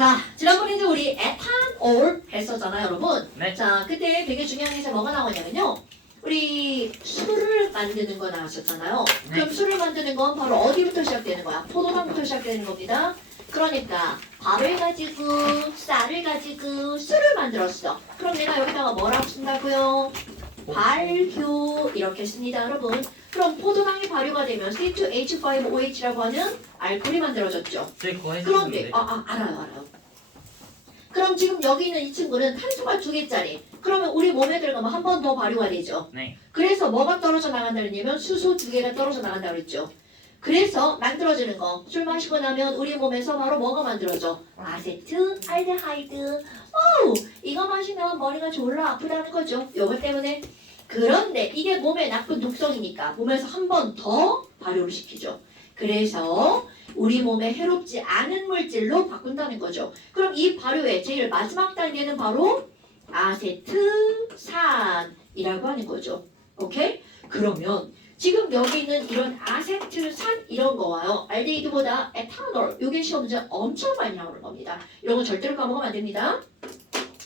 자, 지난번에 이제 우리 에탄올 했었잖아요, 여러분. 네. 자, 그때 되게 중요한 게 뭐가 나오냐면요. 우리 술을 만드는 거 나왔었잖아요. 네. 그럼 술을 만드는 건 바로 어디부터 시작되는 거야? 포도당부터 시작되는 겁니다. 그러니까 밥을 가지고 쌀을 가지고 술을 만들었어. 그럼 내가 여기다가 뭐라고 쓴다고요? 발효 이렇게 씁니다, 여러분. 그럼 포도당이 발효가 되면 C2H5OH라고 하는 알코올이 만들어졌죠. 저희 그거 그런데 해주는데. 알아요. 그럼 지금 여기 있는 이 친구는 탄소가 2개짜리. 그러면 우리 몸에 들어가면 한 번 더 발효가 되죠. 네. 그래서 뭐가 떨어져 나간다는 얘기면 수소 2개가 떨어져 나간다고 그랬죠. 그래서 만들어지는 거. 술 마시고 나면 우리 몸에서 바로 뭐가 만들어져? 아세트, 알데하이드. 어우, 이거 마시면 머리가 졸라 아프다는 거죠. 요거 때문에. 그런데 이게 몸에 나쁜 독성이니까 몸에서 한 번 더 발효를 시키죠. 그래서 우리 몸에 해롭지 않은 물질로 바꾼다는 거죠. 그럼 이 발효의 제일 마지막 단계는 바로 아세트산이라고 하는 거죠. 오케이? 그러면 지금 여기 있는 이런 아세트산 이런 거와요. 알데히드보다 에탄올 요게 시험 문제 엄청 많이 나오는 겁니다. 이런 거 절대로 까먹으면 안 됩니다.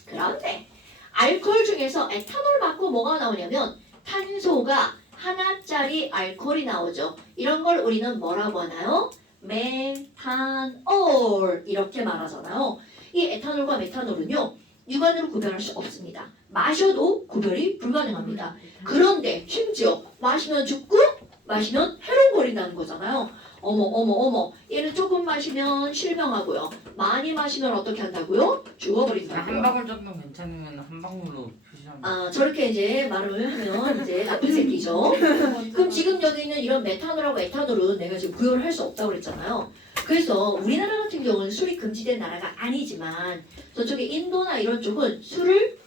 그런데 알코올 중에서 에탄올 맞고 뭐가 나오냐면 탄소가 하나짜리 알코올이 나오죠. 이런 걸 우리는 뭐라고 하나요? 메탄올 이렇게 말하잖아요. 이 에탄올과 메탄올은요. 육안으로 구별할 수 없습니다. 마셔도 구별이 불가능합니다. 그런데 심지어 마시면 죽고 마시면 해로워버린다는 거잖아요. 어머 얘는 조금 마시면 실명하고요. 많이 마시면 어떻게 한다고요? 한 죽어버린다고요. 방울 정도 괜찮으면 한 방울로 표시합니다. 아 저렇게 이제 말을 하면 이제 나쁜 새끼죠. 그럼 지금 여기 있는 이런 메탄올하고 에탄올은 내가 지금 구별을 할 수 없다고 그랬잖아요. 그래서 우리나라 같은 경우는 술이 금지된 나라가 아니지만 저쪽에 인도나 이런 쪽은 술을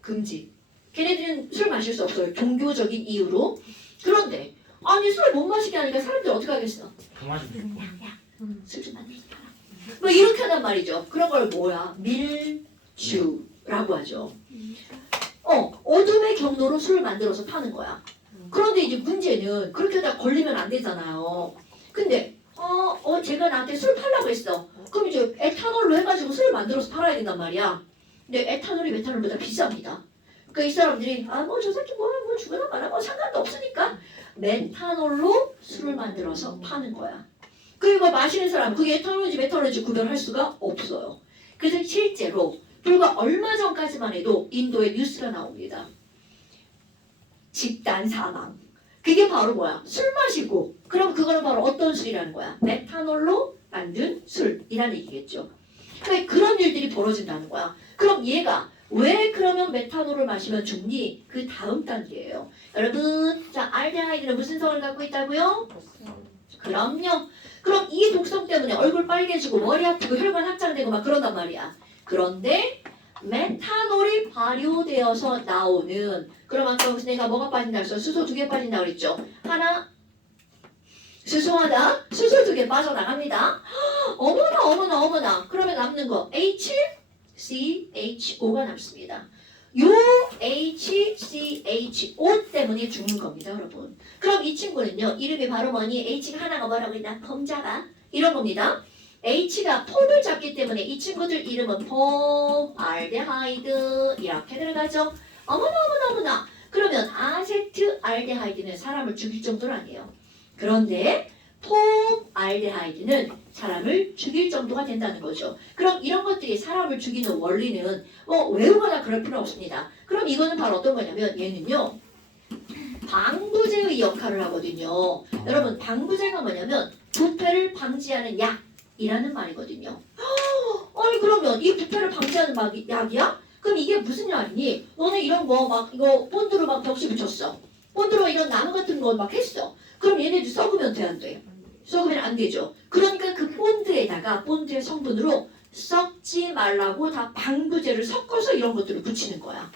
금지. 걔네들은 술 마실 수 없어요. 종교적인 이유로. 그런데 아니 술을 못 마시게 하니까 사람들이 어떻게 하겠어? 그 맛이 술 좀 만들지 마라. 뭐 이렇게 하단 말이죠. 그런 걸 뭐야? 밀주라고 하죠. 어둠의 경로로 술을 만들어서 파는 거야. 그런데 이제 문제는 그렇게 하다 걸리면 안 되잖아요. 근데 제가 나한테 술 팔라고 했어. 그럼 이제 에탄올로 해가지고 술을 만들어서 팔아야 된단 말이야. 근데 에탄올이 메탄올보다 비쌉니다. 그러니까 이 사람들이 뭐 저 새끼 뭐 죽으나 마나 뭐 상관도 없으니까 메탄올로 술을 만들어서 파는 거야. 그리고 마시는 사람 그게 에탄올인지 메탄올인지 구별할 수가 없어요. 그래서 실제로 불과 얼마 전까지만 해도 인도에 뉴스가 나옵니다. 집단 사망. 그게 바로 뭐야? 술 마시고. 그럼 그거는 바로 어떤 술이라는 거야? 메탄올로 만든 술이라는 얘기겠죠. 그러니까 그런 일들이 벌어진다는 거야. 그럼 얘가 왜 그러면 메탄올을 마시면 죽니? 그 다음 단계예요. 여러분, 자 알데하이드는 무슨 성을 갖고 있다고요? 그럼요. 그럼 이 독성 때문에 얼굴 빨개지고 머리 아프고 혈관 확장되고 막 그런단 말이야. 그런데 메탄올이 발효되어서 나오는 그럼 아까 무슨 내가 뭐가 빠진다 그랬어? 수소 2개 빠진다 그랬죠? 하나 수소하다 수소 2개 빠져나갑니다. 어머나 그러면 남는 거 HCHO가 남습니다. 요 HCHO 때문에 죽는 겁니다, 여러분. 그럼 이 친구는요, 이름이 바로 뭐니? H가 하나가 뭐라고 했나? 폼자가 이런 겁니다. H가 폼을 잡기 때문에 이 친구들 이름은 폼, 알데하이드 이렇게 들어가죠. 어머나. 그러면 아세트 알데하이드는 사람을 죽일 정도는 아니에요. 그런데 폼 알데하이드는 사람을 죽일 정도가 된다는 거죠. 그럼 이런 것들이 사람을 죽이는 원리는 외우거나 그럴 필요 없습니다. 그럼 이거는 바로 어떤 거냐면 얘는요. 방부제의 역할을 하거든요. 여러분 방부제가 뭐냐면 부패를 방지하는 약이라는 말이거든요. 아니 그러면 이 부패를 방지하는 약이야? 그럼 이게 무슨 약이니? 너네 이런 거 막 이거 본드로 막 벽시 붙였어. 본드로 이런 나무 같은 거 막 했어. 그럼 얘네들 썩으면 돼 안 돼? 썩으면 안 되죠. 그러니까 그 본드에다가 본드의 성분으로 썩지 말라고 다 방부제를 섞어서 이런 것들을 붙이는 거야.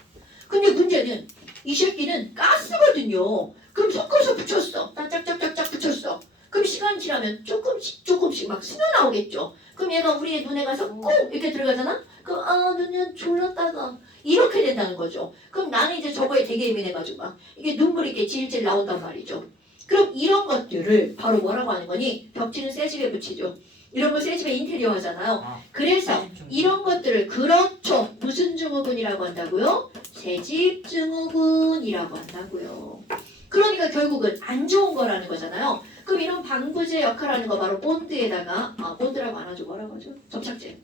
근데 문제는 이 새끼는 가스거든요. 그럼 섞어서 붙였어. 딱 짝짝짝짝 붙였어. 그럼 시간 지나면 조금씩 막 스며 나오겠죠. 그럼 얘가 우리의 눈에 가서 꼭 이렇게 들어가잖아? 그럼 눈이 졸라 따가 이렇게 된다는 거죠. 그럼 나는 이제 저거에 되게 예민해가지고 막 이게 눈물이 이렇게 질질 나온단 말이죠. 그럼 이런 것들을 바로 뭐라고 하는 거니? 벽지는 세지게 붙이죠. 이런 거 새 집의 인테리어 하잖아요. 아, 그래서 새집 증후군. 이런 것들을 그렇죠. 무슨 증후군이라고 한다고요? 새집 증후군이라고 한다고요. 그러니까 결국은 안 좋은 거라는 거잖아요. 그럼 이런 방부제 역할하는 거 바로 본드에다가 본드라고 안 하죠. 뭐라고 하죠? 접착제.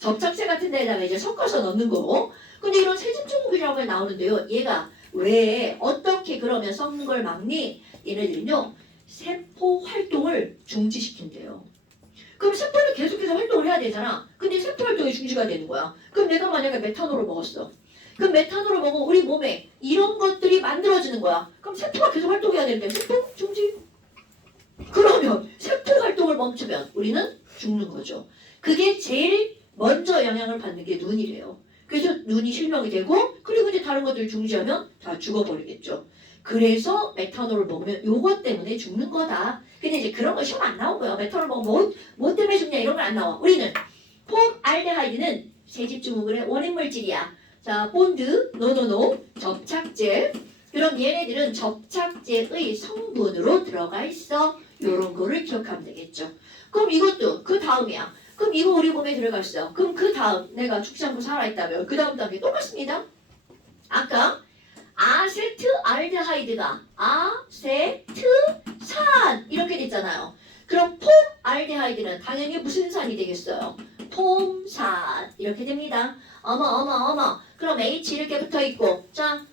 접착제 같은 데다가 이제 섞어서 넣는 거고. 근데 이런 새집 증후군이라고 나오는데요. 얘가 왜 어떻게 그러면 썩는 걸 막니? 얘네들은요. 세포 활동을 중지시킨대요. 그럼 세포는 계속해서 활동을 해야 되잖아. 근데 세포 활동이 중지가 되는 거야. 그럼 내가 만약에 메탄올을 먹었어. 그럼 메탄올을 먹으면 우리 몸에 이런 것들이 만들어지는 거야. 그럼 세포가 계속 활동해야 되는데 세포 중지? 그러면 세포 활동을 멈추면 우리는 죽는 거죠. 그게 제일 먼저 영향을 받는 게 눈이래요. 그래서 눈이 실명이 되고 그리고 이제 다른 것들이 중지하면 다 죽어버리겠죠. 그래서 메탄올을 먹으면 요것 때문에 죽는 거다. 근데 이제 그런 거 시험 안 나온 거예요. 메탄올 먹으면 뭐 때문에 죽냐 이런 건 안 나와. 우리는 폼알데하이드는 새집 증후군의 원인 물질이야. 자, 본드, 노노노, 접착제. 그럼 얘네들은 접착제의 성분으로 들어가 있어. 요런 거를 기억하면 되겠죠. 그럼 이것도 그 다음이야. 그럼 이거 우리 몸에 들어갔어. 그럼 그 다음 내가 죽지 않고 살아있다면 그 다음 단계 똑같습니다. 아까 아세트알데하이드가 아세트산 이렇게 됐잖아요. 그럼 폼알데하이드는 당연히 무슨 산이 되겠어요? 폼산 이렇게 됩니다. 어머. 그럼 H 이렇게 붙어 있고 자,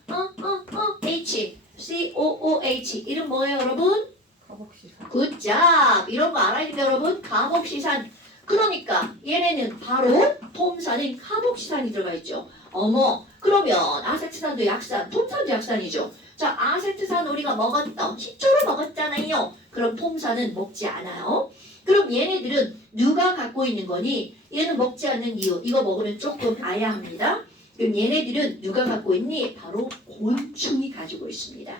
H, COOH 이름 뭐예요, 여러분? 카복시산. 굿잡 이런 거 알아야 돼요, 여러분. 카복시산. 그러니까 얘네는 바로 폼산인 카복시산이 들어가 있죠. 어머, 그러면 아세트산도 약산, 폼산도 약산이죠. 자, 아세트산 우리가 먹었던 식초로 먹었잖아요. 그럼 폼산은 먹지 않아요. 그럼 얘네들은 누가 갖고 있는 거니? 얘는 먹지 않는 이유. 이거 먹으면 조금 아야 합니다. 그럼 얘네들은 누가 갖고 있니? 바로 곤충이 가지고 있습니다.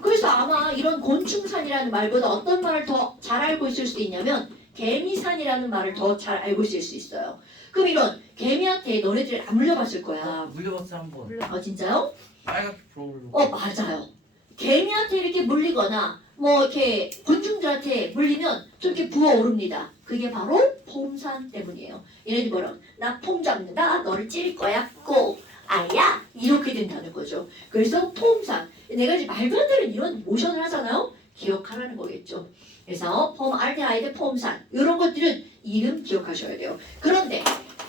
그래서 아마 이런 곤충산이라는 말보다 어떤 말을 더 잘 알고 있을 수 있냐면 개미산이라는 말을 더 잘 알고 있을 수 있어요. 그럼 이런 개미한테 너네들 안 물려봤을 거야. 물려봤어 한번. 진짜요? 빨갛게 불어오르고. 맞아요. 개미한테 이렇게 물리거나 뭐 이렇게 곤충들한테 물리면 저렇게 부어오릅니다. 그게 바로 폼산 때문이에요. 얘네들 뭐라 나 폼 잡는다. 너를 찌를 거야. 꼭 아야 이렇게 된다는 거죠. 그래서 폼산. 내가 이제 말도 안 되는 이런 모션을 하잖아요. 기억하라는 거겠죠. 그래서 폼알데하이드, 폼산 이런 것들은 이름 기억하셔야 돼요. 그런데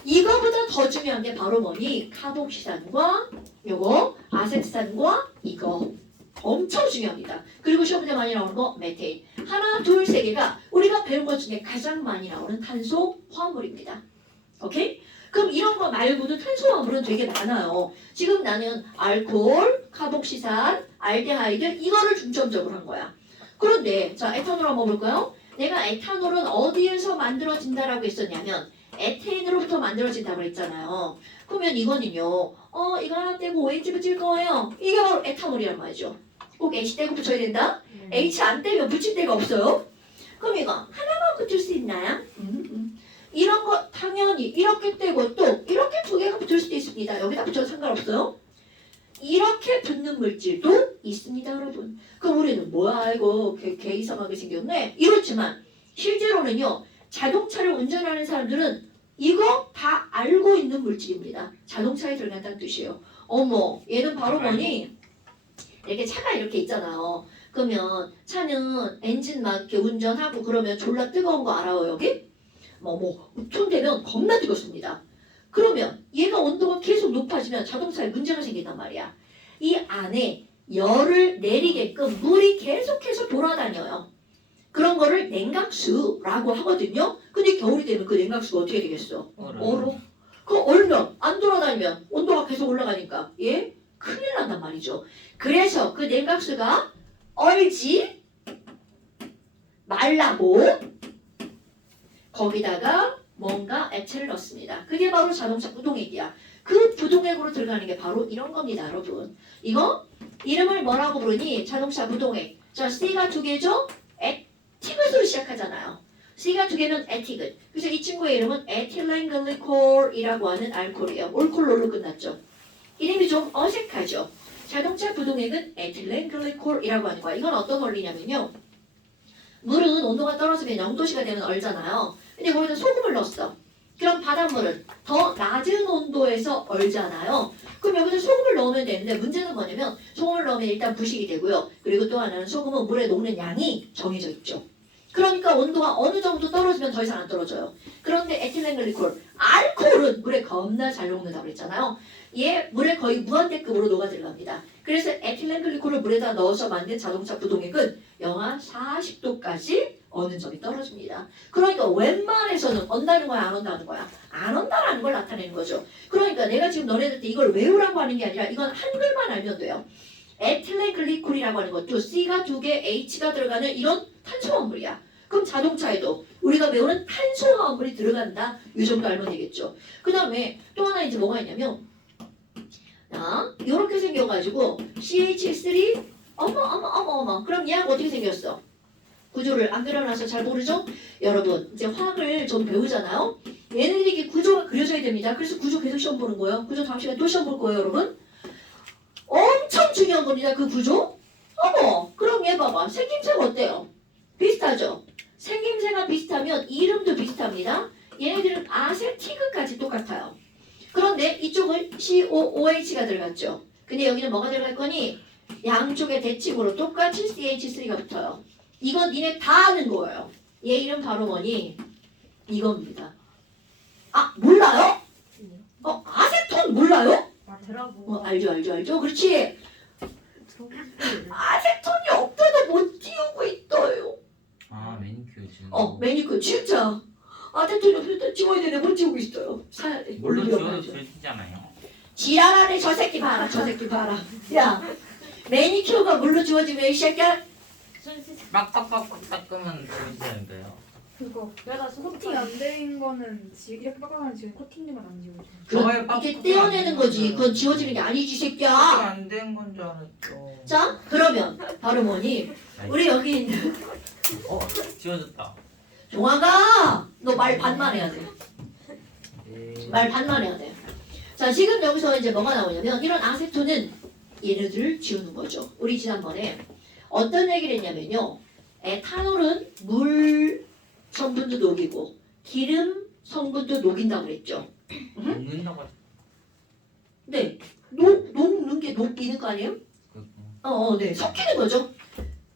이거보다 더 중요한 게 바로 뭐니? 카복시산과 요거 아세트산과 이거 엄청 중요합니다. 그리고 시험 문제 많이 나오는 거 메테인. 하나, 둘, 세 개가 우리가 배운 것 중에 가장 많이 나오는 탄소 화합물입니다. 오케이? 그럼 이런 거 말고도 탄소 화합물은 되게 많아요. 지금 나는 알코올, 카복시산, 알데하이드 이거를 중점적으로 한 거야. 그런데 자 에탄올 한번 볼까요? 내가 에탄올은 어디에서 만들어진다라고 했었냐면 에테인으로부터 만들어진다고 했잖아요. 그러면 이거는요. 이거 하나 떼고 OH 붙일 거예요. 이게 바로 에탄올이란 말이죠. 꼭 H 떼고 붙여야 된다? H 안 떼면 붙일 데가 없어요. 그럼 이거 하나만 붙일 수 있나요? 이런 거 당연히 이렇게 떼고 또 이렇게 두 개가 붙을 수도 있습니다. 여기다 붙여도 상관없어요. 이렇게 붙는 물질도 있습니다, 여러분. 그럼 우리는 뭐야 이거 개 이상하게 생겼네? 이렇지만 실제로는요. 자동차를 운전하는 사람들은 이거 다 알고 있는 물질입니다. 자동차에 들어간다는 뜻이에요. 어머, 얘는 바로 뭐니? 이렇게 차가 이렇게 있잖아요. 그러면 차는 엔진 막 이렇게 운전하고 그러면 졸라 뜨거운 거 알아요, 여기? 손 대면 겁나 뜨겁습니다. 그러면 얘가 온도가 계속 높아지면 자동차에 문제가 생긴단 말이야. 이 안에 열을 내리게끔 물이 계속해서 돌아다녀요. 그런 거를 냉각수라고 하거든요. 근데 겨울이 되면 그 냉각수가 어떻게 되겠어? 얼어. 그 얼면 안 돌아다니면 온도가 계속 올라가니까 큰일 난단 말이죠. 그래서 그 냉각수가 얼지 말라고 거기다가 뭔가 액체를 넣습니다. 그게 바로 자동차 부동액이야. 그 부동액으로 들어가는 게 바로 이런 겁니다, 여러분. 이거 이름을 뭐라고 부르니? 자동차 부동액. 자, C가 두 개죠? 에티그으로 시작하잖아요. C가 두 개면 에티그. 그래서 이 친구의 이름은 에틸렌글리콜이라고 하는 알코올이에요. 올콜로로 끝났죠. 이름이 좀 어색하죠. 자동차 부동액은 에틸렌글리콜이라고 하는 거야. 이건 어떤 원리냐면요. 물은 온도가 떨어지면 0도씨가 되면 얼잖아요. 근데 거기다 소금을 넣었어. 그럼 바닷물은 더 낮은 온도에서 얼잖아요. 그럼 여기서 소금을 넣으면 되는데 문제는 뭐냐면 소금을 넣으면 일단 부식이 되고요. 그리고 또 하나는 소금은 물에 녹는 양이 정해져 있죠. 그러니까 온도가 어느 정도 떨어지면 더 이상 안 떨어져요. 그런데 에틸렌글리콜, 알코올은 물에 겁나 잘 녹는다고 그랬잖아요. 얘 물에 거의 무한대급으로 녹아 들어갑니다. 그래서 에틸렌글리콜을 물에다 넣어서 만든 자동차 부동액은 영하 40도까지 어는 점이 떨어집니다. 그러니까 웬만해서는 온다는 거야, 안 온다는 거야? 안 온다라는 걸 나타내는 거죠. 그러니까 내가 지금 너네들한테 이걸 외우라고 하는 게 아니라 이건 한글만 알면 돼요. 에틸렌글리콜이라고 하는 것도 C가 2개, H가 들어가는 이런 탄소화물이야. 그럼 자동차에도 우리가 배우는 탄소화물이 들어간다. 이 정도 알면 되겠죠. 그 다음에 또 하나 이제 뭐가 있냐면 이렇게 생겨가지고 CH3 어머 그럼 얘하고 어떻게 생겼어? 구조를 안 그려놔서 잘 모르죠? 여러분 이제 화학을 좀 배우잖아요. 얘네들이 이게 구조가 그려져야 됩니다. 그래서 구조 계속 시험 보는 거예요. 구조 다음 시간에 또 시험 볼 거예요 여러분. 엄청 중요한 겁니다. 그 구조. 어머 그럼 얘 봐봐. 생김새가 어때요? 비슷하죠? 생김새가 비슷하면 이름도 비슷합니다. 얘네들은 아세티그까지 똑같아요. 그런데 이쪽은 COOH가 들어갔죠. 근데 여기는 뭐가 들어갈 거니? 양쪽의 대칭으로 똑같이 CH3가 붙어요. 이건 니네 다 아는 거예요. 얘 이름 바로 뭐니? 이겁니다. 아 몰라요? 아세톤 몰라요? 들어보. 알죠. 그렇지. 아세톤이 없어도 못 띄우고 있어요. 아 매니큐어 지금. 매니큐어 진짜. 아세톤이 없어도 지워야 되는데 못 지우고 있어요. 사야 돼. 물론 올리려고 지워도 하죠. 되잖아요. 지랄하네 저 새끼 봐라. 야 매니큐어가 물로 지워지면 이 새끼야. 막 닦으면 되는데요. 그거 내가 코팅 안 된 거는 이렇게 빡빡하면 지금 코팅된 건 안 지워져. 이게 떼어내는 거지. 그건 지워지는 게 아니지 새끼야. 안된 건 줄 알았죠. 자 그러면 바로 뭐니? 우리 여기 있는 지워졌다. 종아가 너 말 반만 해야 돼. 예. 말 반만 해야 돼. 자 지금 여기서 이제 뭐가 나오냐면 이런 아세톤은 얘네들을 지우는 거죠. 우리 지난번에 어떤 얘기를 했냐면요. 에탄올은 물 성분도 녹이고 기름 성분도 녹인다고 그랬죠. 녹는다고 하죠. 네. 녹는 게 녹이는 거 아니에요? 네. 섞이는 거죠.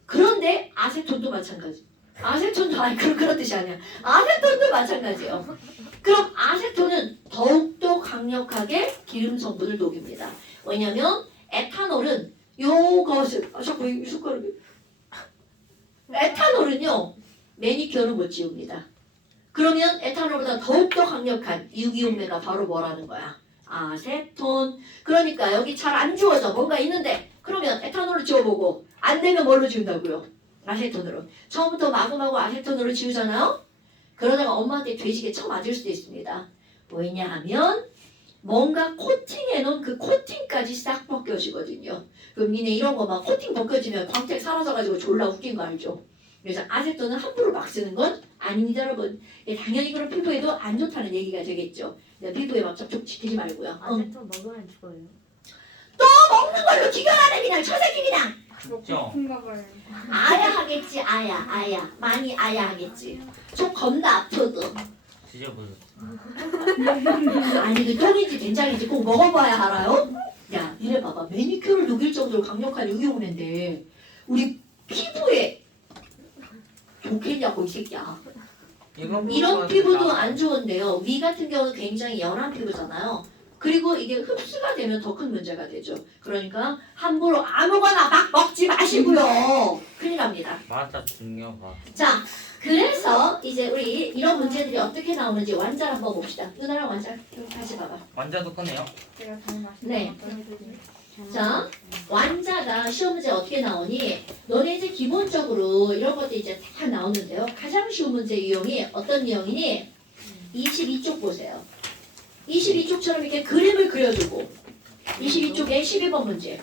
그런데 아세톤도 마찬가지. 아세톤도 아니 그런 뜻이 아니야. 아세톤도 마찬가지예요. 그럼 아세톤은 더욱더 강력하게 기름 성분을 녹입니다. 왜냐면 에탄올은 요것을 자꾸 이 숟가락이 에탄올은요 매니큐어는 못 지웁니다. 그러면 에탄올보다 더욱더 강력한 유기용매가 바로 뭐라는 거야? 아세톤. 그러니까 여기 잘 안 지워져. 뭔가 있는데 그러면 에탄올을 지워보고 안 되면 뭘로 지운다고요? 아세톤으로. 처음부터 마구마구 아세톤으로 지우잖아요? 그러다가 엄마한테 돼지게 쳐맞을 수도 있습니다. 왜냐하면 뭔가 코팅해놓은 그 코팅까지 싹 벗겨지거든요. 그럼 니네 이런 거 막 코팅 벗겨지면 광택 사라져가지고 졸라 웃긴 거 알죠? 그래서 아세톤은 함부로 막 쓰는 건 아닙니다 여러분. 당연히 그런 피부에도 안 좋다는 얘기가 되겠죠. 피부에 막 접촉 시키지 말고요. 아세톤 먹으면 죽어요. 먹는 걸로 기결하네 그냥 저 새끼 그냥. 그렇죠. 아픈가 봐요. 아야 하겠지 아야 많이 아야 하겠지. 저 겁나 아프고. 지져버렸어. 아니 그 똥인지 된장인지 꼭 먹어봐야 알아요? 야 이래 봐봐 매니큐어를 녹일 정도로 강력한 유기용인데 우리 피부에 좋겠냐고 이 새끼야. 이런 피부도 안 좋은데요. 위 같은 경우는 굉장히 연한 피부잖아요. 그리고 이게 흡수가 되면 더 큰 문제가 되죠. 그러니까 함부로 아무거나 막 먹지 마시고요. 큰일 납니다. 맞아 중요하다. 자, 그래서 이제 우리 이런 문제들이 어떻게 나오는지 완자를 한번 봅시다. 누나랑 완자 다시 봐봐. 완자도 꺼내요. 제가 잘 마시는 네. 거 자, 완자가 시험 문제 어떻게 나오니? 너네 이제 기본적으로 이런 것들 이제 다 나오는데요. 가장 쉬운 문제 유형이 어떤 유형이니? 22쪽 보세요. 22쪽처럼 이렇게 그림을 그려주고 22쪽에 12번 문제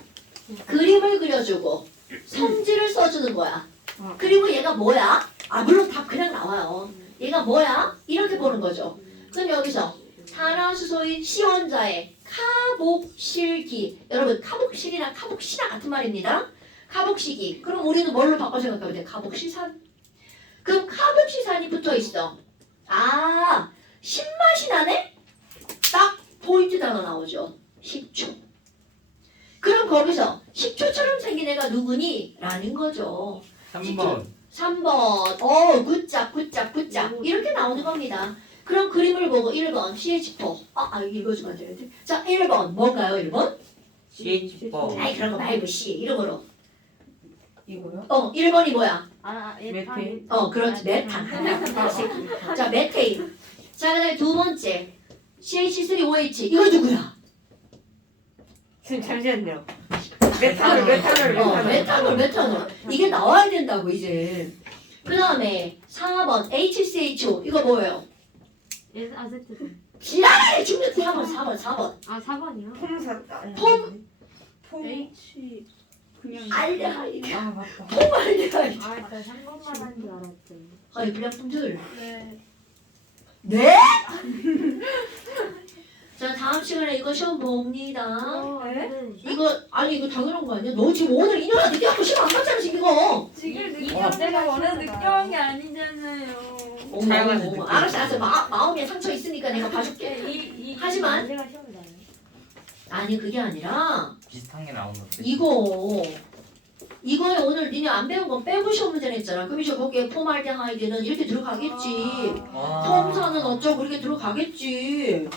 그림을 그려주고 성질을 써주는 거야. 그리고 얘가 뭐야? 물론 답 그냥 나와요. 얘가 뭐야? 이렇게 보는 거죠. 그럼 여기서 탄화수소인 시원자의 카복실기. 여러분 카복실이나 카복시나 같은 말입니다. 카복시기. 그럼 우리는 뭘로 바꿔 생각하면 돼? 카복시산. 그럼 카복시산이 붙어 있어. 아, 신맛이 나네? 딱 포인트 단어 나오죠. 식초. 그럼 거기서 식초처럼 생긴 애가 누구니? 라는 거죠. 3번. 3번. 굿잡. 이렇게 나오는 겁니다. 그럼 그림을 보고 1번 CH4. 읽어주면 안 되는데. 자, 1번. 뭔가요, 1번? CH4. 아이, 그런 거 말고 C. 이름으로. 이거요? 1번이 뭐야? 메테인. 그렇지. 메탄. 자, 메테인. 자, 그 다음에 두 번째. CH3OH. 이거 누구야? 지금 잠시만요. 메탄올. 이게 나와야 된다고, 이제. 그 다음에 4번. HCHO. 이거 뭐예요? 아세트. 지랄해! 죽는 4번. 아 4번이요? 폼사. 폼. H 그냥 알데하이드. 아 맞다. 폼 알데하이드. 아나 3번만 한 줄 알았죠. 아니, 불량품들. 네. 네? 자, 다음 시간에 이거 시험 봅니다. 네? 이거 당연한 거 아니야? 너 지금 오늘 인연아 늦게 하고 시험 안 봤잖아, 지금 이거. 지금 이- 느껴 이- 내가 원하는 이- 느껴온 게 아니잖아요. 촬영하는 느낌. 알았어. 마음에 상처 있으니까 내가 봐줄게. 하지만- 언제가 시험 나요? 아니, 그게 아니라 비슷한 게 나오는데. 이거에 오늘 니네 안 배운 건 빼고 시험 문제 냈잖아. 그럼 이제 거기에 폼알데하이드는 이렇게 들어가겠지. 폼산은 어쩌고 이렇게 들어가겠지.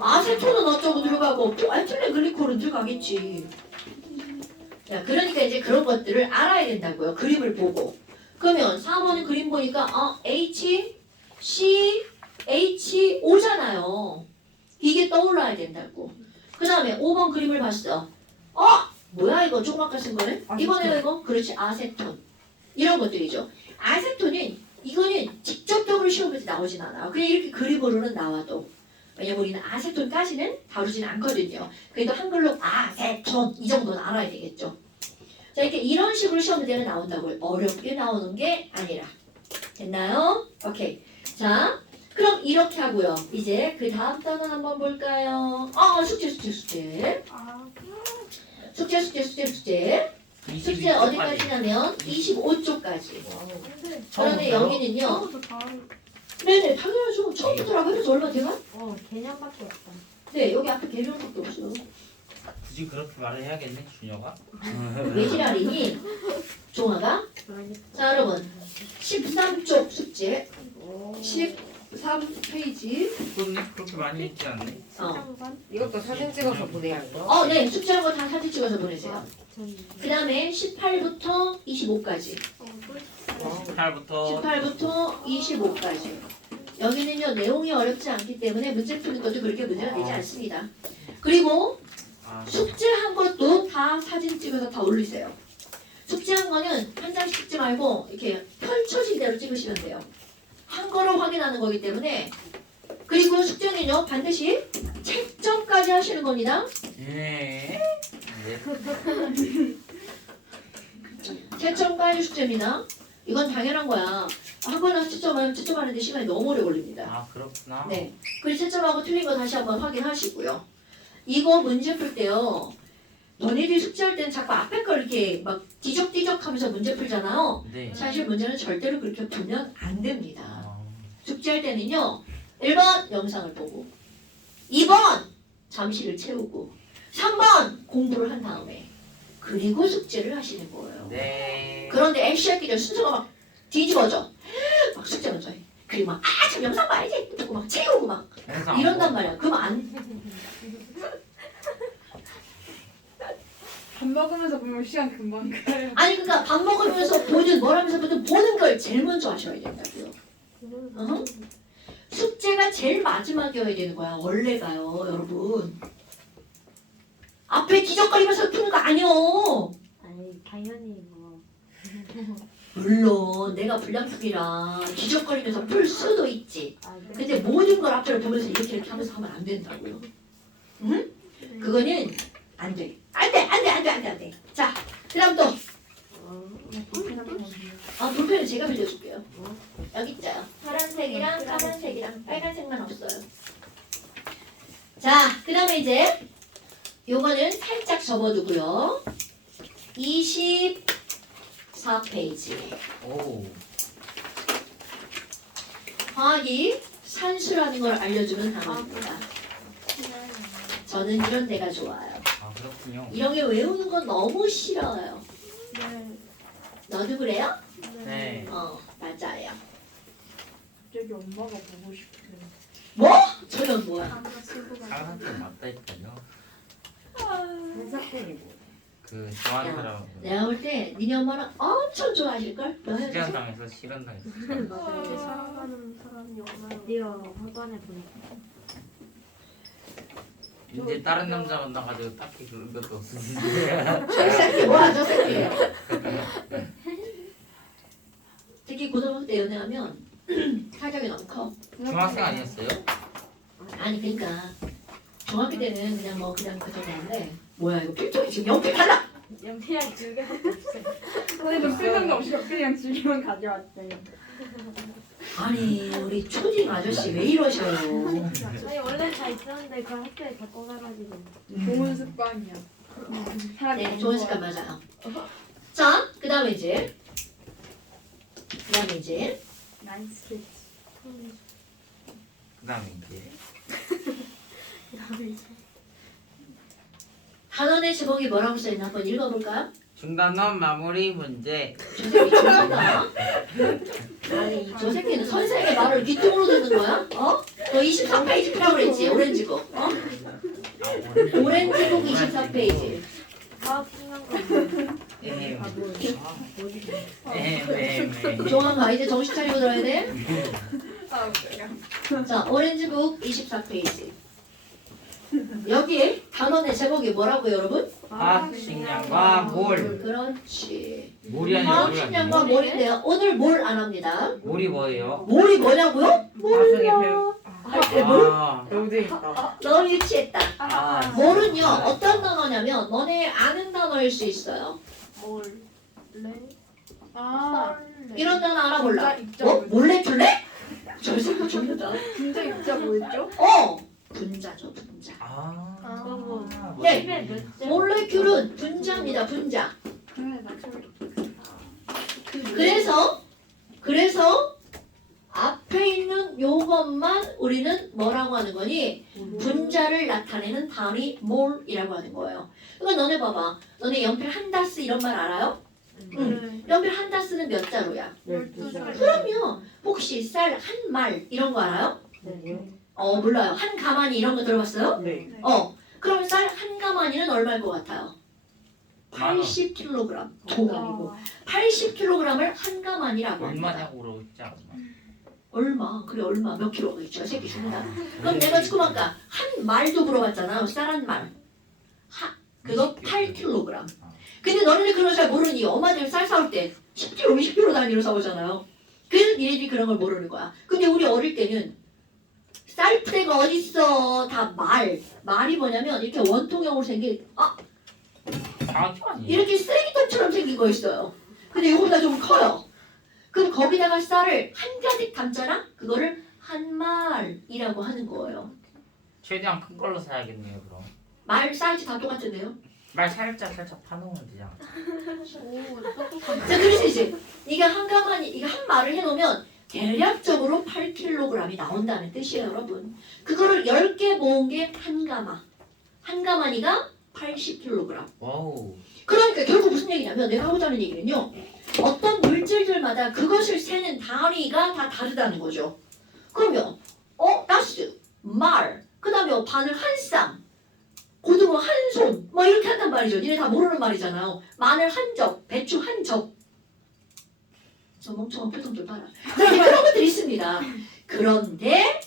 아세톤은 어쩌고 들어가고 에틸렌 글리콜은 들어가겠지. 야, 그러니까 이제 그런 것들을 알아야 된다고요. 그림을 보고. 그러면 4번은 그림 보니까 H, C, H, O잖아요. 이게 떠올라야 된다고. 그 다음에 5번 그림을 봤어. 뭐야 이거 조그맣게 쓴 거는? 이번에 이거? 그렇지, 아세톤. 이런 것들이죠. 아세톤은 이거는 직접적으로 시험에서 나오진 않아. 그냥 이렇게 그림으로는 나와도. 왜냐면 우리는 아세톤까지는 다루진 않거든요. 그래도 한글로 아세톤 이 정도는 알아야 되겠죠. 자, 이렇게 이런 식으로 시험 문제가 나온다고요. 어렵게 나오는 게 아니라. 됐나요? 오케이. 자, 그럼 이렇게 하고요. 이제 그 다음 단어 한번 볼까요? 숙제. 숙제. 숙제 어디까지냐면 25쪽까지. 그런데 여기는요. 처음부터 다. 네네, 당연하죠. 처음부터라고 해서 얼마 돼가? 개념밖에 없다. 네, 여기 앞에 개명밖에 없어. 굳이 그렇게 말을 해야겠네, 준혁아? 왜 지랄이니? 종아가? 자, 여러분. 13쪽 숙제. 13페이지. 그렇게 많이 읽지 않네. 이것도 사진 찍어서 보내야 해요? 네, 숙제한 거 다 사진 찍어서 보내세요. 그 다음에 18부터 25까지. 18부터 25까지. 여기는요, 내용이 어렵지 않기 때문에 문제 푸는 것도 그렇게 문제가 되지 않습니다. 그리고 숙제한 것도 다 사진 찍어서 다 올리세요. 숙제한 거는 한 장씩 찍지 말고 이렇게 펼쳐진 대로 찍으시면 돼요. 한 거로 확인하는 거기 때문에. 그리고 숙제는요, 반드시 채점까지 하시는 겁니다. 네. 채점까지 숙제입니다. 이건 당연한 거야. 학원에서 채점하는데 시간이 너무 오래 걸립니다. 그렇구나. 네. 그리고 채점하고 틀린 거 다시 한번 확인하시고요. 이거 문제 풀 때요. 너네들이 숙제할 때는 자꾸 앞에 걸 이렇게 막 뒤적뒤적 하면서 문제 풀잖아요. 네. 사실 문제는 절대로 그렇게 풀면 안 됩니다. 숙제할 때는요. 1번 영상을 보고 2번 잠시를 채우고 3번 공부를 한 다음에 그리고 숙제를 하시는 거예요. 네. 그런데 MC학기들 순서가 막 뒤집어져. 막 숙제 먼저 해. 그리고 막 참 영상 봐야지. 그리고 막 채우고 막 이런단 말이야. 그럼 밥 먹으면서 보면 시간 금방 가요. 아니 그러니까 밥 먹으면서 보든 뭘 하면서 보든 보는 걸 제일 먼저 하셔야 된다고요. 숙제가 제일 마지막이어야 되는 거야. 원래가요, 여러분. 앞에 뒤적거리면서 푸는 거 아니요. 아니 당연히 뭐. 물론 내가 불량숙이라 뒤적거리면서 풀 수도 있지. 근데 모든 걸 앞을 보면서 이렇게 하면서 하면 안 된다고요. 응? 그거는 안 돼. 안 돼. 자, 그 다음 또. 볼펜은 제가 빌려줄게요. 여기 있죠. 파란색이랑 까만색이랑 빨간색만 없어요. 자, 그 다음에 이제 요거는 살짝 접어두고요. 24페이지. 오. 화학이 산수라는 걸 알려주는 단어입니다. 저는 이런 데가 좋아요. 아 그렇군요. 이런 게 외우는 건 너무 싫어요. 네. 너도 그래요? 네. 맞아요. 갑자기 엄마가 보고 싶대. 저건 뭐야? 아마 친구가 사람한테 맞다니까요. 한사건이고. 그 좋아하는 야, 사람 내가 볼 때 니네 엄마는 엄청 좋아하실걸? 너 해줘. 실현당해서 실현당했어. 맞아요. 사랑하는 사람이 얼마나 드디어 학원에 보냈고 이제 다른 남자 만나가지고 딱히 그런 것도 없으신데. 저 새끼 뭐야 저 새끼. 특히 고등학교 때 연애하면 타격이 너무 커. 중학생 아니었어요? 아니 그러니까 중학교 때는 그냥 뭐 그냥 그 정도인데 뭐야 이거 필통이 지금 연필 달라. 연필이랑 두 개밖에 없어요. 근데 저 쓸데도 없이 그냥 주기만 가져왔어요. 아니 우리 초딩 아저씨 왜 이러셔요? 아니 원래 다 있었는데 그 학교에 다 꺼놔가지고 좋은 습관이야. 네 좋은 습관 맞아요. 자 그다음에 이제 나이스 캐치. 그다음에 이제 단원의 제목이 뭐라고 써있나 한번 읽어볼까요? 중단원 마무리 문제. 저 새끼 죽는다. 아니 저 새끼는 선생의 말을 귀뚱으로 듣는 거야? 너 24페이지 피라고 그랬지 오렌지북. 오렌지북 24페이지. 과학 신경과 종아가 이제 정신 차리고 들어야 돼. 아 웃겨요. 자 오렌지북 24페이지. 여기 단원의 제목이 뭐라고요 여러분? 화학식량과 몰. 그렇지. 몰이 아니라 화학식량과 몰인데요. 오늘 몰 안 합니다. 몰이 뭐예요? 몰이 뭐냐고요? 화성의 배우. 아, 여기도 있다. 너무 유치했다. 아, 몰은요 어떤 단어냐면 너네 아는 단어일 수 있어요. 몰래 아 이런 단어 알아볼라. 입자 몰래큘레? 저 새끼 죽는다. 진짜 입자 뭐였죠? 분자죠 분자. 그거 네. 집에 몇 대? 몰레큘은 분자입니다 분자. 그래 나 그래서 앞에 있는 요것만 우리는 뭐라고 하는 거니? 분자를 나타내는 단위 몰이라고 하는 거예요. 그러니까 너네 봐봐. 너네 연필 한 다스 이런 말 알아요? 응. 연필 한 다스는 몇 자루야? 12살. 그럼요. 혹시 쌀 한 말 이런 거 알아요? 몰라요. 한 가마니 이런 거 들어봤어요? 네. 그럼 쌀 한 가마니는 얼마일 것 같아요? 만 원. 80kg. 동안이고 80kg을 한 가마니라고 합니다. 얼마냐고 물어보지 않나? 얼마? 그래 얼마? 몇 킬로가 있죠? 이 새끼 죽는다. 그럼 내가 지금 아까 한 말도 물어봤잖아. 쌀 한 말. 그거 8kg. 근데 너네들 그런 거 잘 모르니 엄마들 쌀 사올 때 10kg, 20kg 단위로 사오잖아요. 그래서 니네들이 그런 걸 모르는 거야. 근데 우리 어릴 때는 쌀프레가 어딨어? 다 말. 말이 뭐냐면 이렇게 원통형으로 생긴 사각형 아니에요? 이렇게 쓰레기통처럼 생긴 거 있어요. 근데 이거보다 좀 커요. 그럼 거기다가 쌀을 한 가득 담잖아? 그거를 한 말이라고 하는 거예요. 최대한 큰 걸로 사야겠네요 그럼. 말 사이즈 다 똑같은데요? 말 살짝 파놓으면 되잖아. 자, 그래서 이제 이게 한 가마니, 이게 한 말을 해놓으면 대략적으로 8kg이 나온다는 뜻이에요, 여러분. 그거를 10개 모은 게 한 가마. 한 가마니가 80kg. 와우. 그러니까 결국 무슨 얘기냐면 내가 하고자 하는 얘기는요. 어떤 물질들마다 그것을 세는 단위가 다 다르다는 거죠. 그러면 다스, 말, 그 다음에 바늘 한 쌍, 고등어 한 손, 뭐 이렇게 한단 말이죠. 니네 다 모르는 말이잖아요. 마늘 한 접, 배추 한 접. 저 멍청한 표정 좀 봐라. 자, 그런 것들이 있습니다. 그런데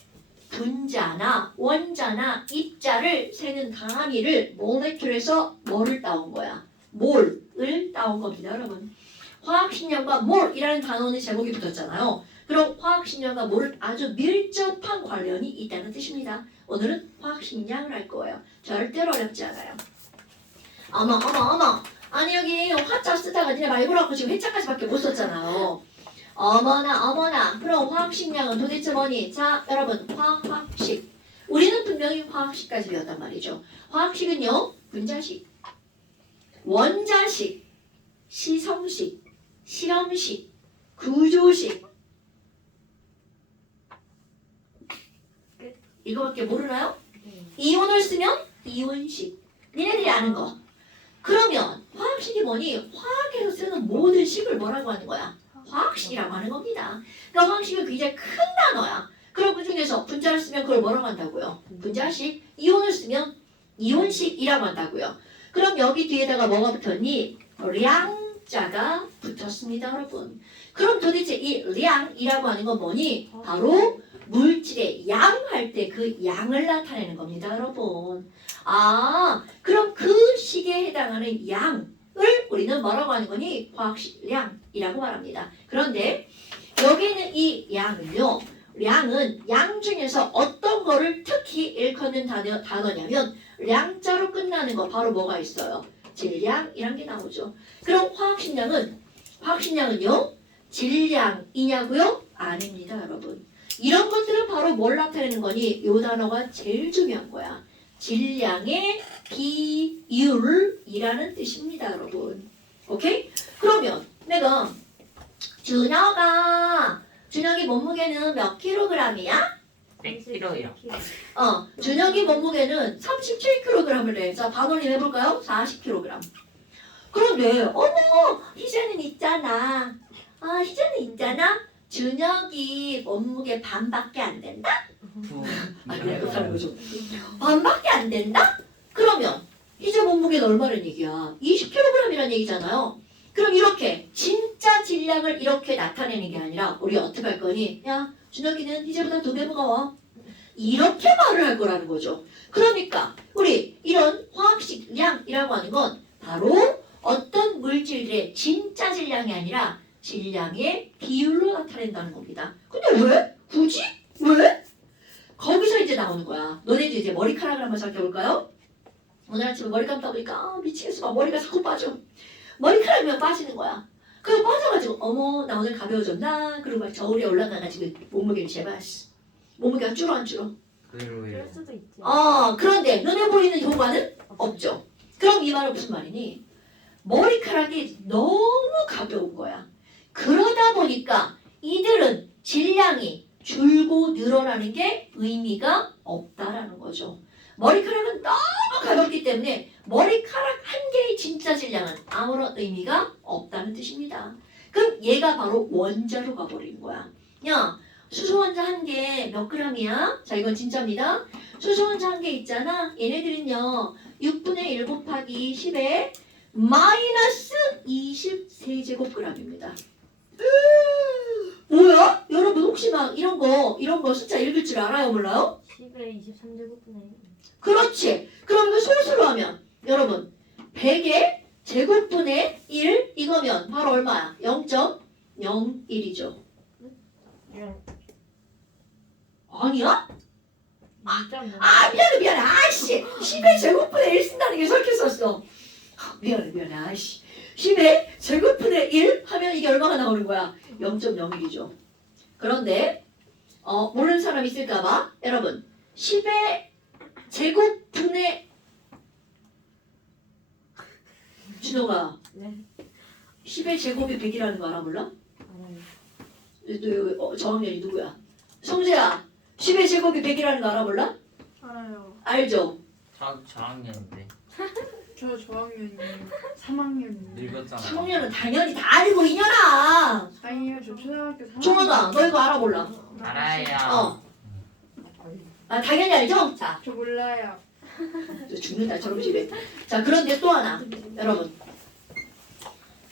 분자나 원자나 입자를 세는 단위를 몰레큘에서 뭐를 따온 거야? 몰을 따온 겁니다, 여러분. 화학식량과 몰이라는 단어는 제목이 붙었잖아요. 그럼 화학식량과 몰은 아주 밀접한 관련이 있다는 뜻입니다. 오늘은 화학식량을 할 거예요. 절대로 어렵지 않아요. 어머. 아니 여기 화자 쓰다가 니네 말고라고 지금 회자까지밖에 못 썼잖아요. 어머나. 그럼 화학식량은 도대체 뭐니? 자, 여러분 화학식. 우리는 분명히 화학식까지 배웠단 말이죠. 화학식은요. 분자식, 원자식, 시성식, 실험식, 구조식, 이거밖에 모르나요? 네. 이온을 쓰면 이온식. 니네들이 아는 거. 그러면 화학식이 뭐니? 화학에서 쓰는 모든 식을 뭐라고 하는 거야? 화학식이라고 하는 겁니다. 그러니까 화학식은 굉장히 큰 단어야. 그럼 그 중에서 분자를 쓰면 그걸 뭐라고 한다고요? 분자식. 이온을 쓰면 이온식이라고 한다고요. 그럼 여기 뒤에다가 뭐가 붙었니? 량자가 붙었습니다, 여러분. 그럼 도대체 이 량이라고 하는 건 뭐니? 바로 물질의 양 할 때 그 양을 나타내는 겁니다, 여러분. 아, 그럼 그 식에 해당하는 양을 우리는 뭐라고 하는 거니? 화학식량이라고 말합니다. 그런데 여기 있는 이 양은요, 량은 양 중에서 어떤 거를 특히 일컫는 단어냐면 량자로 끝나는 거 바로 뭐가 있어요? 질량이란 게 나오죠. 그럼 화학식량은요? 질량이냐고요? 아닙니다, 여러분. 이런 것들은 바로 뭘 나타내는 거니? 요 단어가 제일 중요한 거야. 질량의 비율이라는 뜻입니다, 여러분. 오케이? 그러면 내가 준혁이 몸무게는 몇 킬로그램이야? 100kg요. 준혁이 몸무게는 37kg을 해. 자, 반올림 해볼까요? 40kg. 그런데 희재는 있잖아. 희재는 있잖아. 준혁이 몸무게 반밖에 안 된다? 그래, 그렇다는 거죠. 반밖에 안 된다? 그러면 희재 몸무게는 얼마란 얘기야? 20kg이란 얘기잖아요. 그럼 이렇게 진짜 질량을 이렇게 나타내는 게 아니라 우리 어떻게 할 거니? 야, 준혁이는 희재보다 2배 무거워. 이렇게 말을 할 거라는 거죠. 그러니까 우리 이런 화학식 량이라고 하는 건 바로 어떤 물질들의 진짜 질량이 아니라 질량의 비율로 나타낸다는 겁니다. 근데 왜? 굳이? 왜? 거기서 이제 나오는 거야. 너네들 이제 머리카락을 한번 살펴볼까요? 오늘 아침에 머리 감다 보니까 미치겠어. 막 머리가 자꾸 빠져. 머리카락이면 빠지는 거야. 그럼 빠져가지고 어머 나 오늘 가벼워졌나? 그리고 막 저울에 올라가가지고 몸무게를 재봐. 몸무게가 줄어 안 줄어? 그대로예요. 그럴 수도 있지. 그런데 눈에 보이는 효과는 없죠. 그럼 이 말은 무슨 말이니? 머리카락이 너무 가벼운 거야. 그러다 보니까 이들은 질량이 줄고 늘어나는 게 의미가 없다라는 거죠. 머리카락은 너무 가볍기 때문에 머리카락 한 개의 진짜 질량은 아무런 의미가 없다는 뜻입니다. 그럼 얘가 바로 원자로 가버리는 거야. 야, 수소원자 한 개 몇 그램이야? 자, 이건 진짜입니다. 수소원자 한 개 있잖아. 얘네들은요. 6분의 1 곱하기 10에 마이너스 23제곱그램입니다. 뭐야? 여러분 혹시 막 이런 거 숫자 읽을 줄 알아요? 몰라요? 10에 23제곱분의 그렇지. 그럼 이거 소수로 하면 여러분 100의 제곱분의 1 이거면 바로 얼마야? 0.01이죠. 아니야? 미안해. 아이씨 10의 제곱분의 1 쓴다는 게 설득했었어. 미안해. 아이씨 10의 제곱분의 1 하면 이게 얼마가 나오는 거야? 0.01이죠. 그런데 모르는 사람 있을까봐 여러분 10의 제곱분의 준호가 네. 10의 제곱이 100이라는 거 알아 몰라? 너 저학년이 누구야? 성재야 10의 제곱이 100이라는 거 알아 몰라? 알아요. 알죠? 저학년인데 저 저학년이에요. 3학년이에요. 늙었잖아. 3학년은 당연히 다 알고 이년아. 아니요, 저 초등학교 3학년. 종원아 너 이거 알아 몰라? 알아요. 당연히 알죠? 자, 저 몰라요. 저 죽는다 저런 집에. 자, 그런데 또 하나 여러분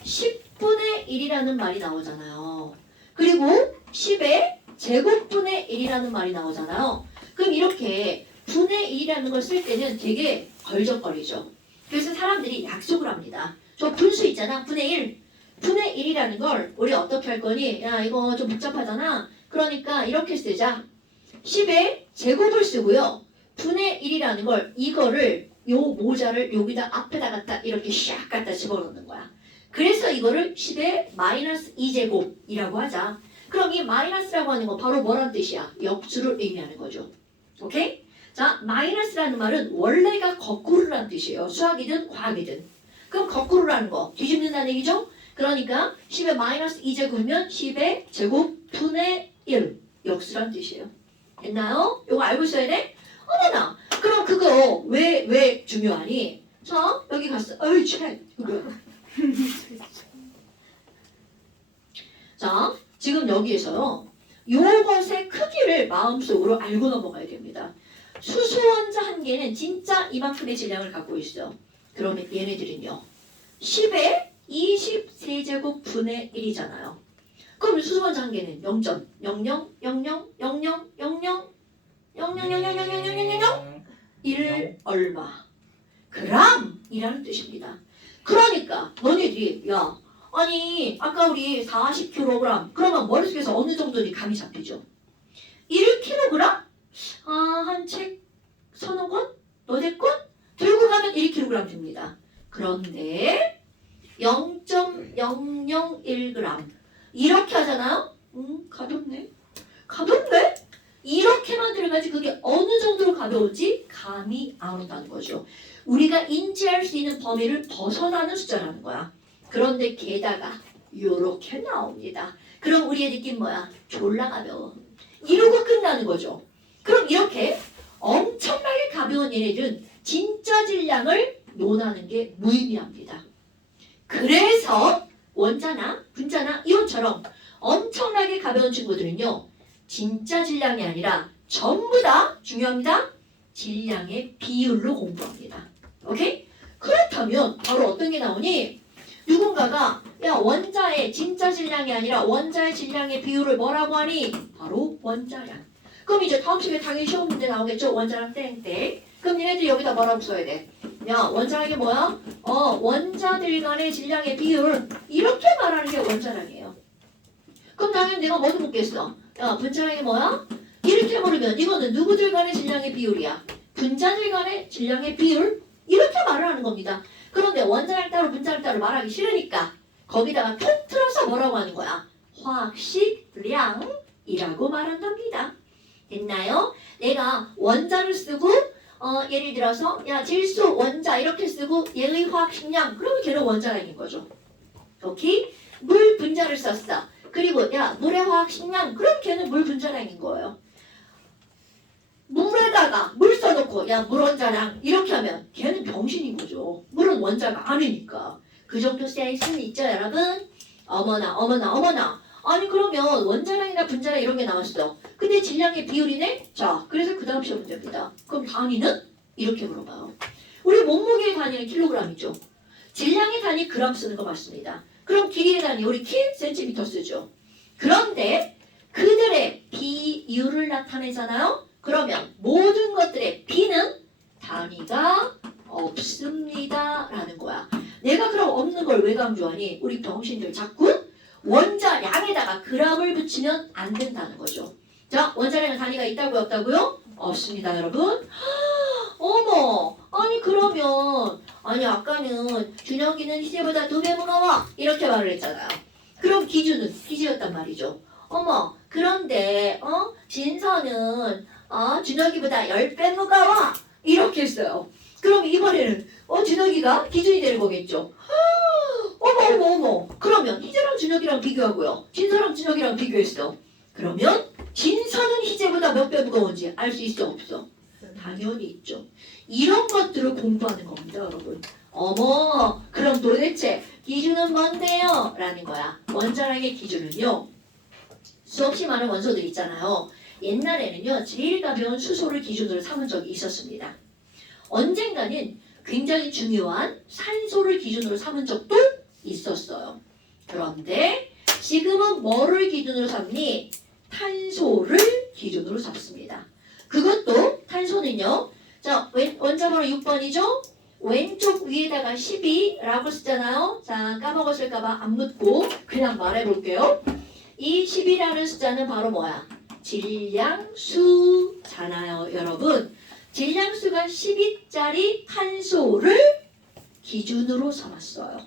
10분의 1이라는 말이 나오잖아요. 그리고 10의 제곱분의 1이라는 말이 나오잖아요. 그럼 이렇게 분의 1이라는 걸 쓸 때는 되게 걸적거리죠. 그래서 사람들이 약속을 합니다. 저 분수 있잖아. 분의 1. 분의 1이라는 걸 우리 어떻게 할 거니? 야 이거 좀 복잡하잖아. 그러니까 이렇게 쓰자. 10의 제곱을 쓰고요. 분의 1이라는 걸 이거를 요 모자를 여기다 앞에다 갖다 이렇게 샥 갖다 집어넣는 거야. 그래서 이거를 10의 마이너스 2제곱이라고 하자. 그럼 이 마이너스라고 하는 거 바로 뭐란 뜻이야? 역수를 의미하는 거죠. 오케이? 자, 마이너스라는 말은 원래가 거꾸로라는 뜻이에요. 수학이든 과학이든. 그럼 거꾸로라는 거 뒤집는다는 얘기죠? 그러니까 10의 마이너스 2제곱이면 10의 제곱 분의 1 역수란 뜻이에요. 됐나요? 요거 알고 있어야 돼? 어머나. 그럼 그거 왜 중요하니? 자, 여기 갔어. 어이, 쟤. 자, 지금 여기에서요. 요것의 크기를 마음속으로 알고 넘어가야 됩니다. 수소 원자 한 개는 진짜 이만큼의 질량을 갖고 있어. 그러면 얘네들은요. 10의 23제곱 분의 1이잖아요. 그럼 수소 원자 한 개는 0.0000000000000000 1 얼마? g이라는 뜻입니다. 그러니까 너네들이 야 아니 아까 우리 40kg 그러면 머릿속에서 어느 정도니 감이 잡히죠? 1kg? 한 책 서너 권? 너네 권? 들고 가면 1kg 됩니다. 그런데 0.001g 이렇게 하잖아요? 가볍네. 가볍네? 이렇게만 들어가지 그게 어느 정도로 가벼울지 감이 안 온다는 거죠. 우리가 인지할 수 있는 범위를 벗어나는 숫자라는 거야. 그런데 게다가 요렇게 나옵니다. 그럼 우리의 느낌 뭐야? 졸라 가벼워. 이러고 끝나는 거죠. 그럼 이렇게 엄청나게 가벼운 얘네들은 진짜 질량을 논하는 게 무의미합니다. 그래서 원자나 분자나 이온처럼 엄청나게 가벼운 친구들은요. 진짜 질량이 아니라 전부 다 중요합니다. 질량의 비율로 공부합니다. 오케이? 그렇다면 바로 어떤 게 나오니? 누군가가 야 원자의 진짜 질량이 아니라 원자의 질량의 비율을 뭐라고 하니? 바로 원자량. 그럼 이제 다음 시간에 당연히 시험 문제 나오겠죠? 원자량 땡땡. 그럼 얘네들이 여기다 뭐라고 써야 돼? 야 원자량이 뭐야? 원자들 간의 질량의 비율 이렇게 말하는 게 원자량이에요. 그럼 당연히 내가 뭐도 묻겠어? 야 분자량이 뭐야? 이렇게 물으면 이거는 누구들 간의 질량의 비율이야? 분자들 간의 질량의 비율? 이렇게 말을 하는 겁니다. 그런데 원자량 따로 분자량 따로 말하기 싫으니까 거기다가 통틀어서 뭐라고 하는 거야? 화학식량이라고 말한답니다. 됐나요? 내가 원자를 쓰고 예를 들어서 야 질소 원자 이렇게 쓰고 얘의 화학식량 그러면 걔는 원자량인 거죠. 오케이? 물 분자를 썼어. 그리고 야 물의 화학식량 그럼 걔는 물 분자량인 거예요. 물에다가 물 써놓고 야 물 원자량 이렇게 하면 걔는 병신인 거죠. 물은 원자가 아니니까. 그 정도 센스는 있죠 여러분? 어머나 아니 그러면 원자량이나 분자량 이런 게 나왔어. 근데 질량의 비율이네? 자 그래서 그 다음 시험 문제입니다. 그럼 단위는? 이렇게 물어봐요. 우리 몸무게의 단위는 킬로그램이죠. 질량의 단위 그램 쓰는 거 맞습니다. 그럼 길이의 단위 우리 센티미터 쓰죠. 그런데 그들의 비율을 나타내잖아요. 그러면 모든 것들의 비는 단위가 없습니다 라는 거야. 내가 그럼 없는 걸 왜 강조하니? 우리 병신들 자꾸 원자량에다가 그램을 붙이면 안 된다는 거죠. 자, 원자량의 단위가 있다고요? 없다고요? 없습니다 여러분. 어머 아니 그러면 아니 아까는 준혁이는 희재보다 2배 무거워 이렇게 말을 했잖아요. 그럼 기준은 희재였단 말이죠. 어머 그런데 진서는 준혁이보다 10배 무거워 이렇게 했어요. 그럼 이번에는 준혁이가 기준이 되는 거겠죠. 어머 그러면 희재랑 준혁이랑 비교하고요. 진서랑 준혁이랑 비교했어. 그러면 진서는 희재보다 몇 배 무거운지 알 수 있어 없어? 당연히 있죠. 이런 것들을 공부하는 겁니다 여러분. 어머 그럼 도대체 기준은 뭔데요? 라는 거야. 원자량의 기준은요. 수없이 많은 원소들 있잖아요. 옛날에는요. 제일 가벼운 수소를 기준으로 삼은 적이 있었습니다. 언젠가는 굉장히 중요한 산소를 기준으로 삼은 적도 있었어요. 그런데 지금은 뭐를 기준으로 삼니? 탄소를 기준으로 삼습니다. 그것도 탄소는요. 자 원자번호 6번이죠. 왼쪽 위에다가 12라고 쓰잖아요. 자 까먹었을까봐 안 묻고 그냥 말해볼게요. 이 10이라는 숫자는 바로 뭐야? 질량수잖아요 여러분. 질량수가 12짜리 탄소를 기준으로 삼았어요.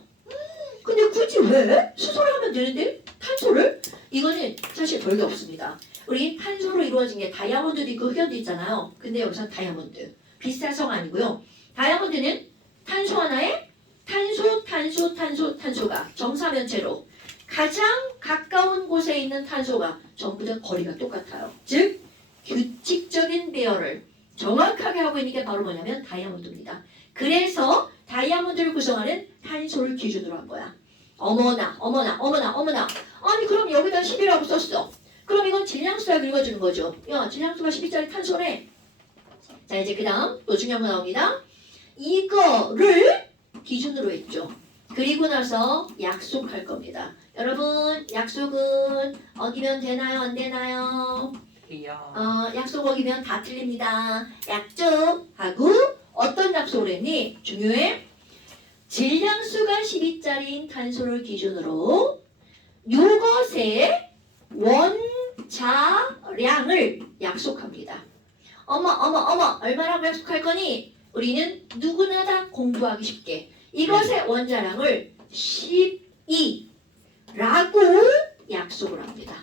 근데 굳이 왜? 수소를 하면 되는데 탄소를? 이거는 사실 별게 없습니다. 우리 탄소로 이루어진 게 다이아몬드도 있고 흑연도 있잖아요. 근데 여기서 다이아몬드 비쌀성 아니고요. 다이아몬드는 탄소 하나에 탄소가 정사면체로 가장 가까운 곳에 있는 탄소가 전부 다 거리가 똑같아요. 즉 규칙 계열을 정확하게 하고 있는 게 바로 뭐냐면 다이아몬드입니다. 그래서 다이아몬드를 구성하는 탄소를 기준으로 한 거야. 어머나 어머나 어머나 어머나. 아니 그럼 여기다 10이라고 썼어. 그럼 이건 질량수라고 읽어주는 거죠. 야 질량수가 12짜리 탄소네. 자 이제 그 다음 또 중요한 거 나옵니다. 이거를 기준으로 했죠. 그리고 나서 약속할 겁니다. 여러분 약속은 어기면 되나요 안 되나요? 이야. 약속 어기면 다 틀립니다. 약속하고 어떤 약속을 했니? 중요해. 질량수가 12짜리인 탄소를 기준으로 요것의 원자량을 약속합니다. 어머 얼마라고 약속할 거니? 우리는 누구나 다 공부하기 쉽게 이것의 원자량을 12라고 약속을 합니다.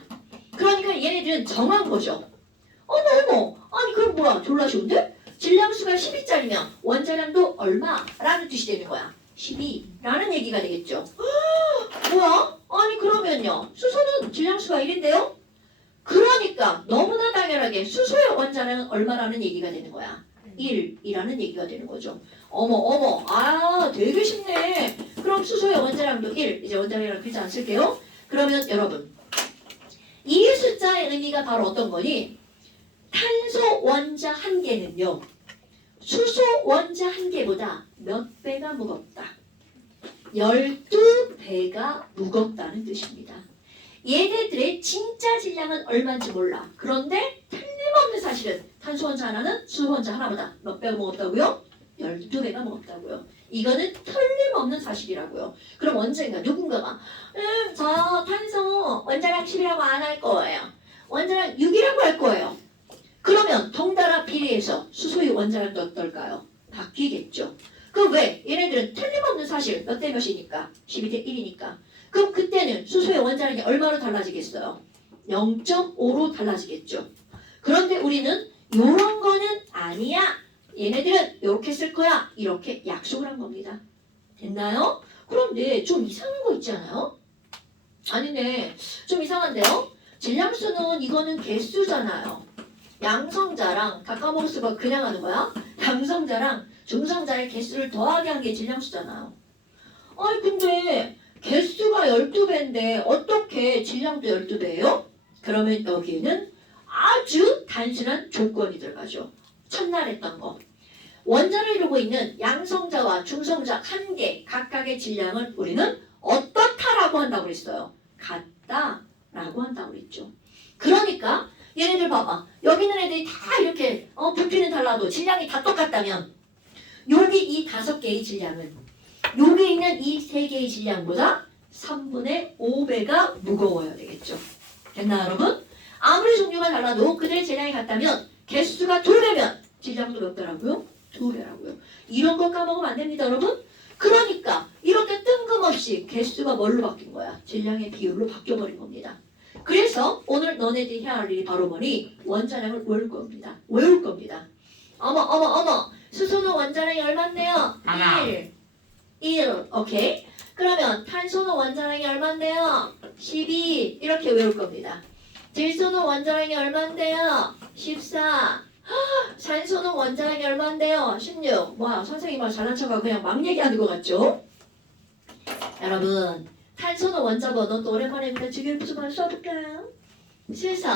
그러니까 얘네들은 정한 거죠. 어머 아니 그럼 뭐야 졸라 쉬운데? 질량수가 12짜리면 원자량도 얼마라는 뜻이 되는 거야. 12라는 얘기가 되겠죠. 뭐야? 아니 그러면요 수소는 질량수가 1인데요? 그러니까 너무나 당연하게 수소의 원자량은 얼마라는 얘기가 되는 거야. 1이라는 얘기가 되는 거죠. 어머 되게 쉽네. 그럼 수소의 원자량도 1. 이제 원자량이라는 글자 안 쓸게요. 그러면 여러분 이 숫자의 의미가 바로 어떤 거니? 탄소 원자 한 개는요 수소 원자 한 개보다 몇 배가 무겁다. 12배가 무겁다는 뜻입니다. 얘네들의 진짜 질량은 얼마인지 몰라. 그런데 틀림없는 사실은 탄소 원자 하나는 수소 원자 하나보다 몇 배가 무겁다고요? 12배가 무겁다고요. 이거는 틀림없는 사실이라고요. 그럼 언젠가 누군가가 저 탄소 원자량 10이라고 안 할 거예요. 원자량 6이라고 할 거예요. 그러면 덩달아 비례해서 수소의 원자량도 어떨까요? 바뀌겠죠. 그럼 왜? 얘네들은 틀림없는 사실 몇 대 몇이니까? 12대 1이니까. 그럼 그때는 수소의 원자량이 얼마로 달라지겠어요? 0.5로 달라지겠죠. 그런데 우리는 이런 거는 아니야. 얘네들은 이렇게 쓸 거야. 이렇게 약속을 한 겁니다. 됐나요? 그런데 좀 이상한 거 있지 않아요? 아니네. 좀 이상한데요? 질량수는 이거는 개수잖아요. 양성자랑 가까먹을수가 그냥 하는 거야. 양성자랑 중성자의 개수를 더하게 한 게 질량수잖아요. 아니 근데 개수가 12배인데 어떻게 질량도 12배예요? 그러면 여기에는 아주 단순한 조건이 들어가죠. 첫날 했던 거. 원자를 이루고 있는 양성자와 중성자 한 개 각각의 질량을 우리는 어떻다라고 한다고 그랬어요. 같다라고 한다고 그랬죠. 그러니까 얘네들 봐봐. 여기 있는 애들이 다 이렇게 부피는 달라도 질량이 다 똑같다면 여기 이 5개의 질량은 여기 있는 이 3개의 질량보다 3분의 5배가 무거워야 되겠죠. 됐나 여러분? 아무리 종류가 달라도 그들의 질량이 같다면 개수가 2배면 질량도 몇 배라고요? 2배라고요. 이런 거 까먹으면 안 됩니다 여러분. 그러니까 이렇게 뜬금없이 개수가 뭘로 바뀐 거야? 질량의 비율로 바뀌어버린 겁니다. 그래서 오늘 너네들이 해야 할 일이 바로 뭐니? 원자량을 외울 겁니다. 외울 겁니다. 어머 수소는 원자량이 얼만데요? 하나. 1 오케이. 그러면 탄소는 원자량이 얼만데요? 12 이렇게 외울 겁니다. 질소는 원자량이 얼만데요? 14 산소는 원자량이 얼만데요? 16 와 선생님 말 잘난 척하고 그냥 막 얘기하는 것 같죠? 여러분 탄소는 원자 번호 또 오랜만에 그냥 지금 무슨 말 써볼까요? 수소,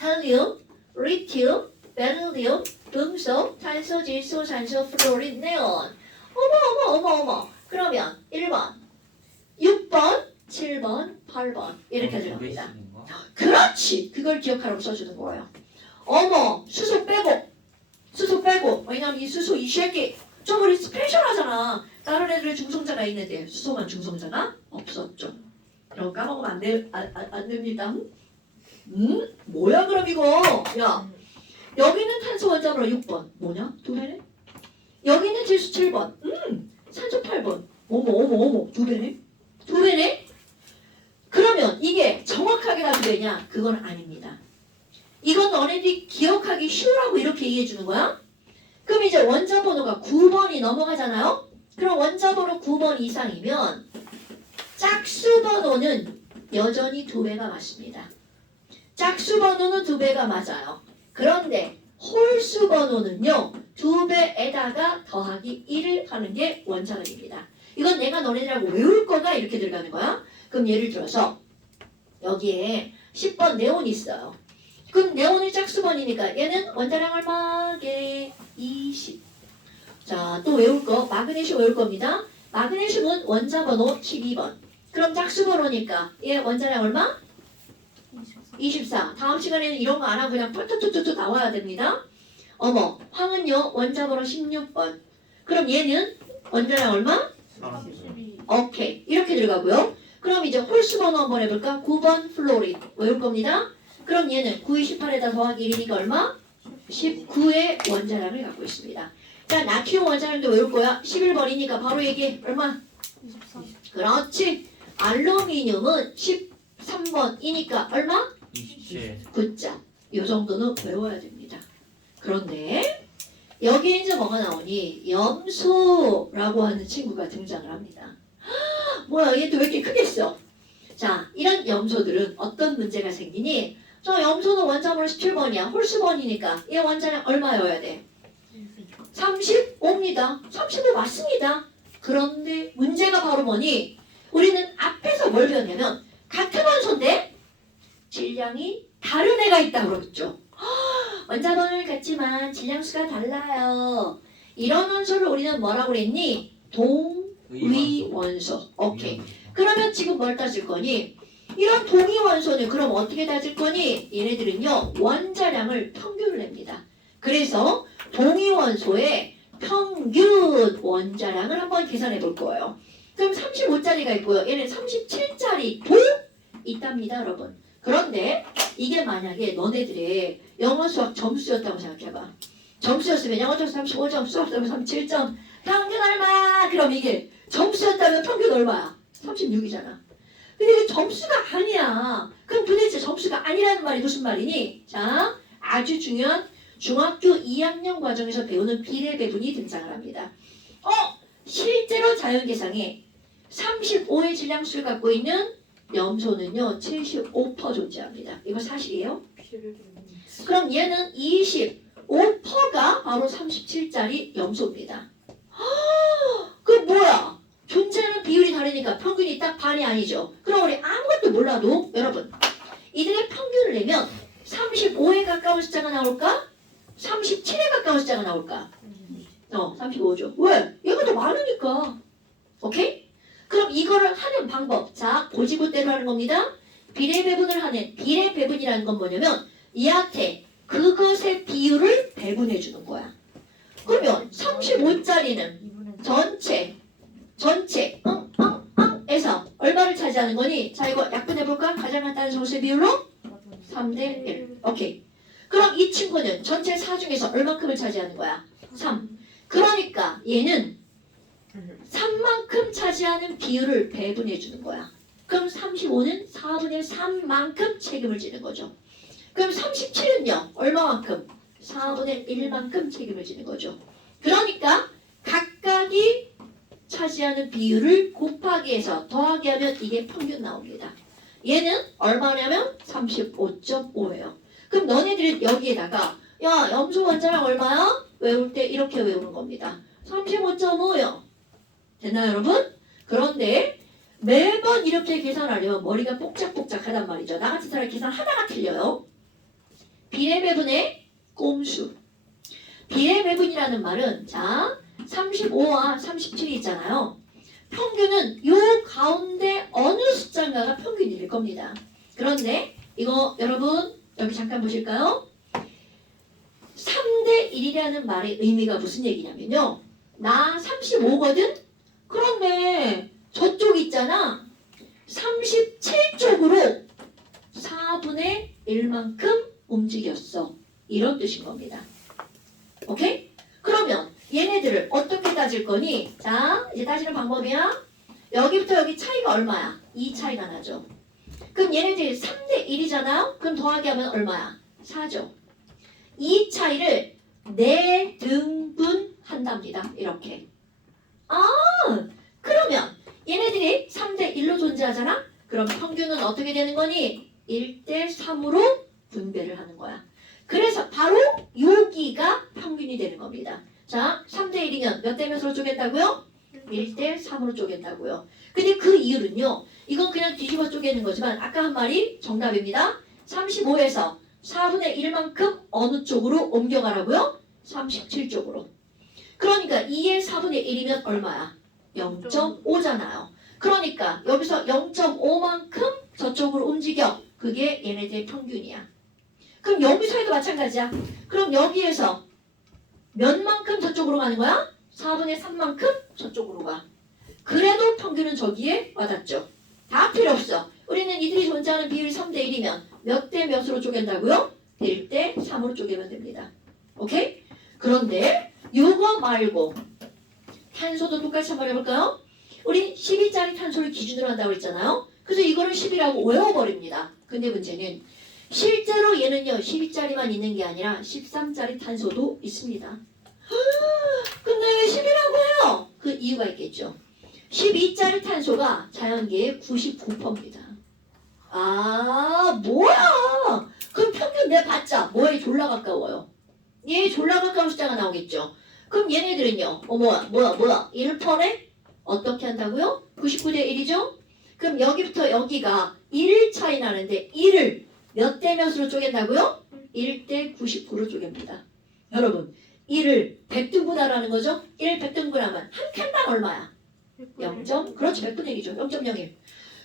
헬륨, 리튬, 베릴륨, 금속, 탄소, 질소, 산소, 플로린, 네온. 어머. 그러면 1번, 6번, 7번, 8번 이렇게 들어갑니다. 그렇지. 그걸 기억하라고 써주는 거예요. 어머 수소 빼고 왜냐면 이 수소 이 쉐기 좀 우리 스페셜하잖아. 다른 애들 중성자가 있는데 수소만 중성자가 없었죠. 이런 거 까먹으면 안 됩니다. 뭐야 그럼 이거? 야 여기는 탄소 원자 번호 6번 뭐냐? 2배네? 여기는 질소 7번 산소 8번 어머 2배네? 2배네? 그러면 이게 정확하게 다 2배냐? 그건 아닙니다. 이건 너네들이 기억하기 쉬우라고 이렇게 얘기해 주는 거야? 그럼 이제 원자 번호가 9번이 넘어가잖아요? 그럼 원자 번호 9번 이상이면 짝수 번호는 여전히 2배가 맞습니다. 짝수 번호는 2배가 맞아요. 그런데 홀 염소는요 2배에다가 더하기 1을 하는 게 원자근입니다. 이건 내가 너네들하고 외울 거가 이렇게 들어가는 거야. 그럼 예를 들어서 여기에 10번 네온이 있어요. 그럼 네온이 짝수번이니까 얘는 원자량 얼마게? 20. 자, 또 외울 거 마그네슘 외울 겁니다. 마그네슘은 원자번호 12번. 그럼 짝수번호니까 얘 원자량 얼마? 24. 다음 시간에는 이런 거 안 하고 그냥 펄떡툭툭 나와야 됩니다. 어머, 황은요 원자번호 16번. 그럼 얘는 원자량 얼마? 32. 오케이. 이렇게 들어가고요. 그럼 이제 홀수 번호 한번 해볼까? 9번 플로린 외울 겁니다. 그럼 얘는 9, 28에다 더하기 1이니까 얼마? 19의 원자량을 갖고 있습니다. 자, 나트륨 원자량도 외울 거야. 11번이니까 바로 얘기해. 얼마? 24. 그렇지. 알루미늄은 13번이니까 얼마? 27. 9자. 이 정도는 외워야 됩니다. 그런데 여기에 이제 뭐가 나오니? 염소라고 하는 친구가 등장을 합니다. 뭐야, 얘 또 왜 이렇게 크게 써? 자, 이런 염소들은 어떤 문제가 생기니? 저 염소는 원자번호 17번이야. 홀수번이니까 얘 원자량 얼마여야 돼? 35입니다. 35 맞습니다. 그런데 문제가 바로 뭐니? 우리는 앞에서 뭘 배웠냐면 같은 원소인데 질량이 다른 애가 있다고 그랬죠. 원자번호는 같지만 질량수가 달라요. 이런 원소를 우리는 뭐라고 그랬니? 동위원소. 오케이. 그러면 지금 뭘 따질 거니? 이런 동위원소는 그럼 어떻게 따질 거니? 얘네들은요 원자량을 평균을 냅니다. 그래서 동위원소의 평균 원자량을 한번 계산해 볼 거예요. 그럼 35짜리가 있고요. 얘는 37짜리도 있답니다, 여러분. 그런데 이게 만약에 너네들의 영어 수학 점수였다고 생각해봐. 점수였으면 영어 점수 35점, 수학 점수 37점, 평균 얼마? 그럼 이게 점수였다면 평균 얼마야? 36이잖아. 근데 이게 점수가 아니야. 그럼 도대체 점수가 아니라는 말이 무슨 말이니? 자, 아주 중요한 중학교 2학년 과정에서 배우는 비례 배분이 등장을 합니다. 실제로 자연계상에 35의 질량수를 갖고 있는 염소는요 75% 존재합니다. 이거 사실이에요? 그럼 얘는 25%가 바로 37짜리 염소입니다. 그 뭐야? 존재하는 비율이 다르니까 평균이 딱 반이 아니죠. 그럼 우리 아무것도 몰라도 여러분 이들의 평균을 내면 35에 가까운 숫자가 나올까? 37에 가까운 숫자가 나올까? 35죠. 왜? 얘가 더 많으니까. 오케이? 그럼 이거를 하는 방법. 자, 고지고대로 하는 겁니다. 비례 배분을 하는 비례 배분이라는 건 뭐냐면 얘한테 그것의 비율을 배분해 주는 거야. 그러면 35짜리는 전체 에서 얼마를 차지하는 거니? 자, 이거 약분해 볼까? 가장 간단한 정수의 비율로 3대 1. 오케이. 그럼 이 친구는 전체 4 중에서 얼마큼을 차지하는 거야? 3. 그러니까 얘는 3만큼 차지하는 비율을 배분해 주는 거야. 그럼 35는 4분의 3만큼 책임을 지는 거죠. 그럼 37은요? 얼마만큼? 4분의 1만큼 책임을 지는 거죠. 그러니까 각각이 차지하는 비율을 곱하기 해서 더하기 하면 이게 평균 나옵니다. 얘는 얼마냐면 35.5예요. 그럼 너네들은 여기에다가 야 염소 원자량 얼마야? 외울 때 이렇게 외우는 겁니다. 35.5요. 됐나요 여러분? 그런데 매번 이렇게 계산하려면 머리가 복작복작하단 말이죠. 나 같은 사람이 계산 하다가 틀려요. 비례배분의 꼼수. 비례배분이라는 말은 자 35와 37이 있잖아요. 평균은 요 가운데 어느 숫자인가가 평균일 겁니다. 그런데 이거 여러분 여기 잠깐 보실까요? 3대 1이라는 말의 의미가 무슨 얘기냐면요. 나 35거든? 그런데 저쪽 있잖아. 37쪽으로 4분의 1만큼 움직였어. 이런 뜻인 겁니다. 오케이? 그러면 얘네들을 어떻게 따질 거니? 자, 이제 따지는 방법이야. 여기부터 여기 차이가 얼마야? 2 차이가 나죠. 그럼 얘네들이 3대 1이잖아요? 그럼 더하기 하면 얼마야? 4죠. 이 차이를 4등분 한답니다. 이렇게. 그러면 얘네들이 3대 1로 존재하잖아? 그럼 평균은 어떻게 되는 거니? 1대 3으로 분배를 하는 거야. 그래서 바로 여기가 평균이 평균이 되는 겁니다. 자, 3대 1이면 몇 대 몇으로 쪼갠다고요? 1대 3으로 쪼갠다고요. 근데 그 이유는요. 이건 그냥 뒤집어 쪼개는 거지만 아까 한 말이 정답입니다. 35에서 4분의 1만큼 어느 쪽으로 옮겨가라고요? 37쪽으로. 그러니까 2의 4분의 1이면 얼마야? 0.5잖아요. 그러니까 여기서 0.5만큼 저쪽으로 움직여. 그게 얘네들의 평균이야. 그럼 여기서도 마찬가지야. 그럼 여기에서 몇만큼 저쪽으로 가는 거야? 4분의 3만큼 저쪽으로 가. 그래도 평균은 저기에 와닿죠. 다 필요 없어. 우리는 이들이 존재하는 비율이 3대 1이면 몇 대 몇으로 쪼갠다고요? 1대 3으로 쪼개면 됩니다. 오케이? 그런데 요거 말고 탄소도 똑같이 한번 해볼까요? 우리 12짜리 탄소를 기준으로 한다고 했잖아요. 그래서 이거를 10이라고 외워버립니다. 근데 문제는 실제로 얘는요 12짜리만 있는 게 아니라 13짜리 탄소도 있습니다. 근데 왜 10이라고 해요? 그 이유가 있겠죠. 12짜리 탄소가 자연계의 99%입니다. 아 뭐야? 그럼 평균 내봤자 뭐에 졸라 가까워요? 얘 졸라 가까운 숫자가 나오겠죠. 그럼 얘네들은요. 뭐야 1%에 어떻게 한다고요? 99대 1이죠? 그럼 여기부터 여기가 1 차이 나는데 1을 몇 대 몇으로 쪼갠다고요? 1대 99로 쪼갭니다. 여러분 1을 100등분하라는 거죠? 1 100등분하면 한 칸당 얼마야? 0. 그렇지 100분의 1이죠. 0.01.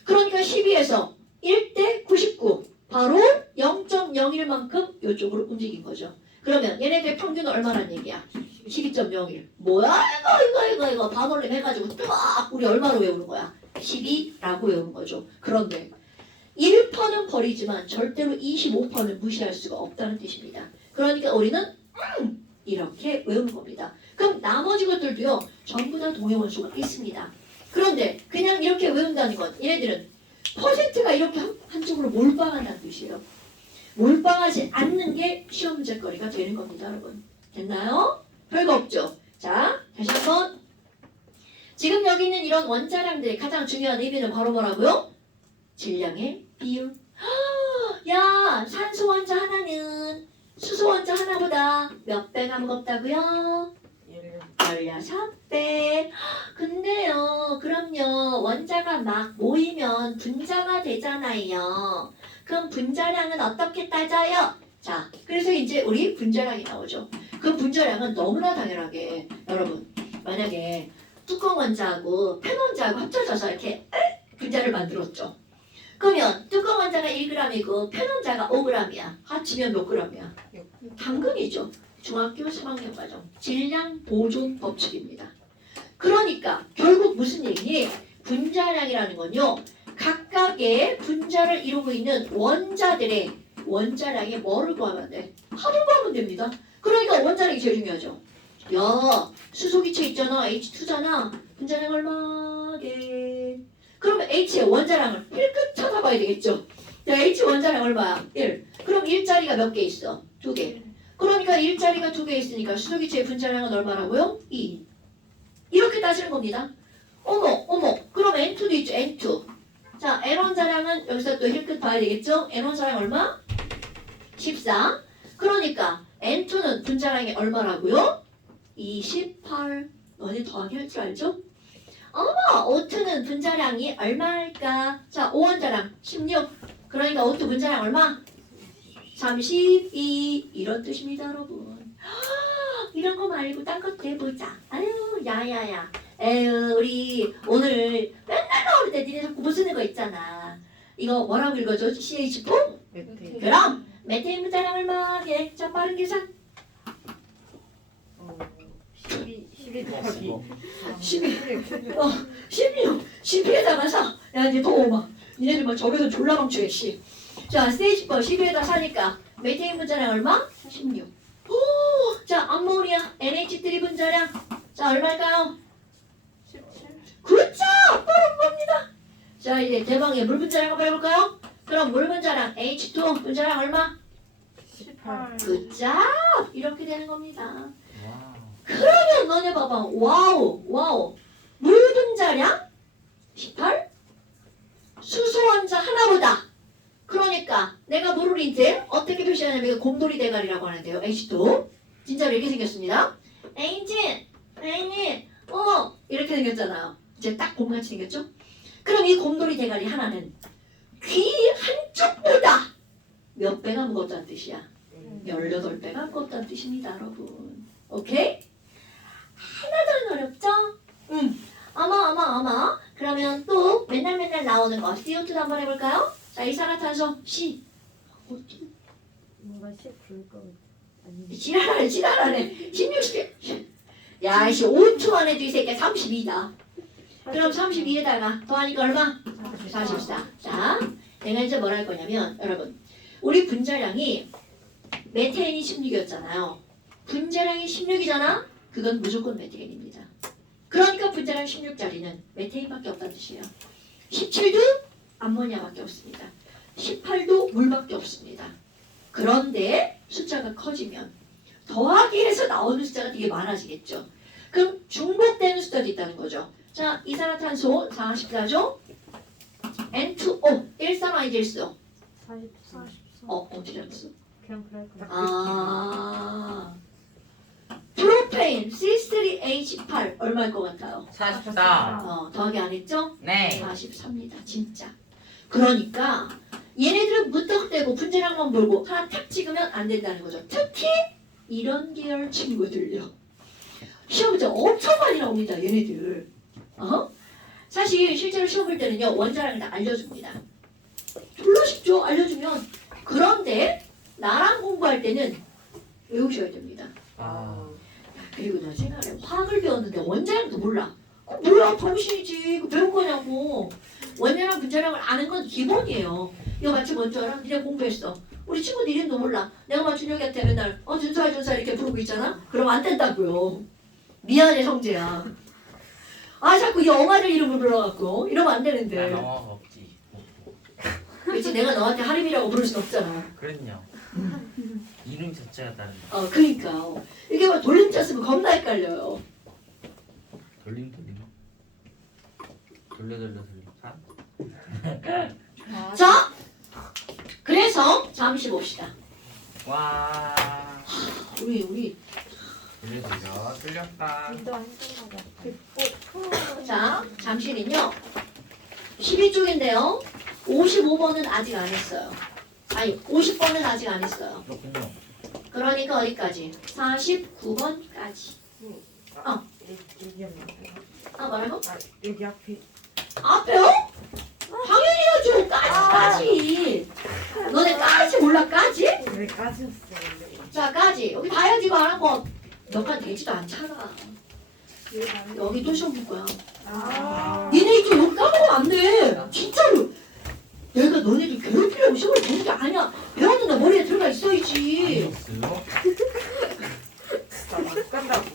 그러니까 12에서 1대 99 바로 0.01만큼 이쪽으로 움직인 거죠. 그러면 얘네들 평균은 얼마란 얘기야? 12.01. 뭐야 이거 반올림 해가지고 딱 우리 얼마로 외우는 거야? 12라고 외우는 거죠. 그런데 1%는 버리지만 절대로 25%는 무시할 수가 없다는 뜻입니다. 그러니까 우리는 이렇게 외우는 겁니다. 그럼 나머지 것들도요 전부 다 동해원수가 있습니다. 그런데 그냥 이렇게 외운다는 건 얘네들은 퍼센트가 이렇게 한쪽으로 몰빵한다는 뜻이에요. 몰빵하지 않는 게 시험 문제거리가 되는 겁니다, 여러분. 됐나요? 별거 없죠? 자, 다시 한번. 지금 여기 있는 이런 원자량들의 가장 중요한 의미는 바로 뭐라고요? 질량의 비율. 야, 산소 원자 하나는 수소 원자 하나보다 몇 배가 무겁다고요? 16배. 근데요, 그럼요, 원자가 막 모이면 분자가 되잖아요. 그럼 분자량은 어떻게 따져요? 자, 그래서 이제 우리 분자량이 나오죠. 그 분자량은 너무나 당연하게 여러분 만약에 뚜껑 원자하고 펜 원자하고 합쳐져서 이렇게 분자를 만들었죠. 그러면 뚜껑 원자가 1g이고 펜 원자가 5g이야. 합치면 몇 g이야? 당근이죠. 중학교 3학년 과정 질량 보존 법칙입니다. 그러니까 결국 무슨 얘기니? 분자량이라는 건요. 각각의 분자를 이루고 있는 원자들의 원자량에 뭐를 구하면 돼? 합을 구하면 됩니다. 그러니까 원자량이 제일 중요하죠. 야, 수소기체 있잖아. H2잖아. 분자량 얼마게? 그러면 H의 원자량을 힐끗 찾아봐야 되겠죠. 자, H 원자량 얼마야? 1. 그럼 1자리가 몇 개 있어? 2개. 그러니까 1자리가 2개 있으니까 수소기체의 분자량은 얼마라고요? 2. 이렇게 따지는 겁니다. 어머. 그럼 N2도 있죠. N2. 자, N1자량은 여기서 또 힐끗 봐야 되겠죠? N1자량 얼마? 14. 그러니까 N2는 분자량이 얼마라고요? 28. 너네 더하기 할 줄 알죠? 어머, O2는 분자량이 얼마일까? 자, O원자량 16. 그러니까 O2 분자량 얼마? 32. 이런 뜻입니다, 여러분. 이런 거 말고 딴 것도 해보자. 아유, 야야야. 에휴, 우리 오늘 맨날 나올 때 니네 자꾸 못 쓰는 거 있잖아. 이거 뭐라고 읽어줘? CH4? 그럼 메테인 분자량 얼마? 예, 자, 빠른 계산. 12 더하기 16. 12에다가서 야, 이제 더 오마. 니네들 뭐 저기서 졸라 망쳐해, 씨. 자, 스테이지 4 12에다 사니까 메테인 분자량 얼마? 16. 오, 자, 암모니아 NH3 분자량. 자, 얼마일까요? 17. 그렇죠! 바로 그겁니다. 자, 이제 대방의 물 분자량 한번 해볼까요? 그럼 물 분자량 H2 분자량 얼마? 18. 그쵸? 이렇게 되는 겁니다. 와. 그러면 너네 봐봐. 와우. 물 분자량 18? 수소 원자 하나보다. 그러니까 내가 물을 이제 어떻게 표시하냐면 이거 곰돌이 대가리라고 하는데요. H2. 진짜로 이렇게 생겼습니다. 에인진, 이렇게 생겼잖아요. 이제 딱 곰같이 생겼죠? 그럼 이 곰돌이 대가리 하나는 귀 한쪽보다 몇 배가 무겁다는 뜻이야? 18배가 무겁다는 뜻입니다, 여러분. 오케이? 하나도 안 어렵죠? 아마. 그러면 또 맨날 나오는 거 CO2도 한번 해볼까요? 자, 이산화탄소 C. 뭔가 10 거. 아니. 지랄하네. 16시. 야, 이씨 5초 안에도 이 새끼 32다. 그럼 32에다가 더하니까 얼마? 44. 자, 내가 이제 뭘 할 거냐면 여러분, 우리 분자량이 메테인이 16이었잖아요. 분자량이 16이잖아? 그건 무조건 메테인입니다. 그러니까 분자량 16짜리는 메테인밖에 없다는 뜻이에요. 17도 암모니아밖에 없습니다. 18도 물밖에 없습니다. 그런데 숫자가 커지면 더하기 해서 나오는 숫자가 되게 많아지겠죠. 그럼 중복되는 숫자도 있다는 거죠. 자, 이산화탄소 44죠? N2O 일산화이질소 44. 어떻게 알았어? 그냥 그럴 거. 아 프로페인 C3H8 얼마일 것 같아요? 44. 더하기 안 했죠? 네. 44입니다. 진짜. 그러니까 얘네들은 무턱대고 분자량만 보고 하나 탁 찍으면 안 된다는 거죠. 특히 이런 계열 친구들요. 시험 문제 엄청 많이 나옵니다. 얘네들. 사실 실제로 시험 볼 때는요. 원자량을 다 알려줍니다. 졸라 쉽죠? 알려주면. 그런데 나랑 공부할 때는 외우셔야 됩니다. 아. 그리고 나 생각해. 화학을 배웠는데 원자량도 몰라. 몰라 병신이지. 그 배운 거냐고. 원자량 분자량을 아는 건 기본이에요. 이거 맞추면 뭔 줄 알아? 니네 공부했어. 우리 친구들 이름도 몰라. 내가 맞춘혁이한테 맨날 준사 이렇게 부르고 있잖아? 그러면 안 된다고요. 미안해 성재야. 아 자꾸 이 엉아를 이름을 불러갖고 이러면 안 나 되는데. 영어가 없지. 그치 내가 너한테 하림이라고 부를 순 없잖아. 그럼요. 이름 자체가 다른데. 그러니까 이게 막 돌림자 쓰면 겁나 헷갈려요. 돌림. 돌려. 자, 그래서 잠시 봅시다. 와. 우리 돌려. 뚫렸다. 진짜 힘든가 자 잠시는요. 12쪽인데요. 55번은 아직 안 했어요. 아니 50번은 아직 안 했어요. 그렇군요. 그러니까 어디까지? 49번까지. 뭐라고? 여기 앞에 앞에요? 당연히 해야죠. 까지. 너네 까지 몰라 까지? 왜 까지였어요? 자 까지. 여기 다 해야지 이거 안 하고 몇 간 되지도 않잖아. 여기 또 시험 볼 거야. 니네 이쪽 여기 까먹으면 안 돼. 진짜로. 내가 너네들 괴롭히려고 시험을 보는 게 아니야. 배웠는데 머리에 들어가 있어야지. 아니었어요? 진짜 막 깐다고.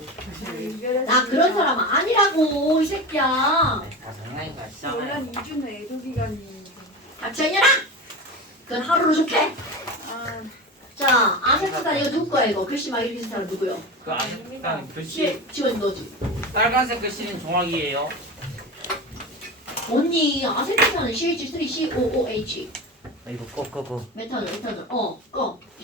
나 그런 사람 아니라고 이 새끼야. 다 장난이 아시잖아요. 원래는 2주는 애도 기간이. 닥쳐있냐? 그건 하루로 좋게. 아, 자 아세트산 이거 누구 거야 이거? 글씨 막 읽는 사람 누구요? 그 아세트산 글씨 지원 너지. 빨간색 글씨는 종합이에요. 언니 아세트산은 CH3COOH 이거 꺼. 메탄올 꺼.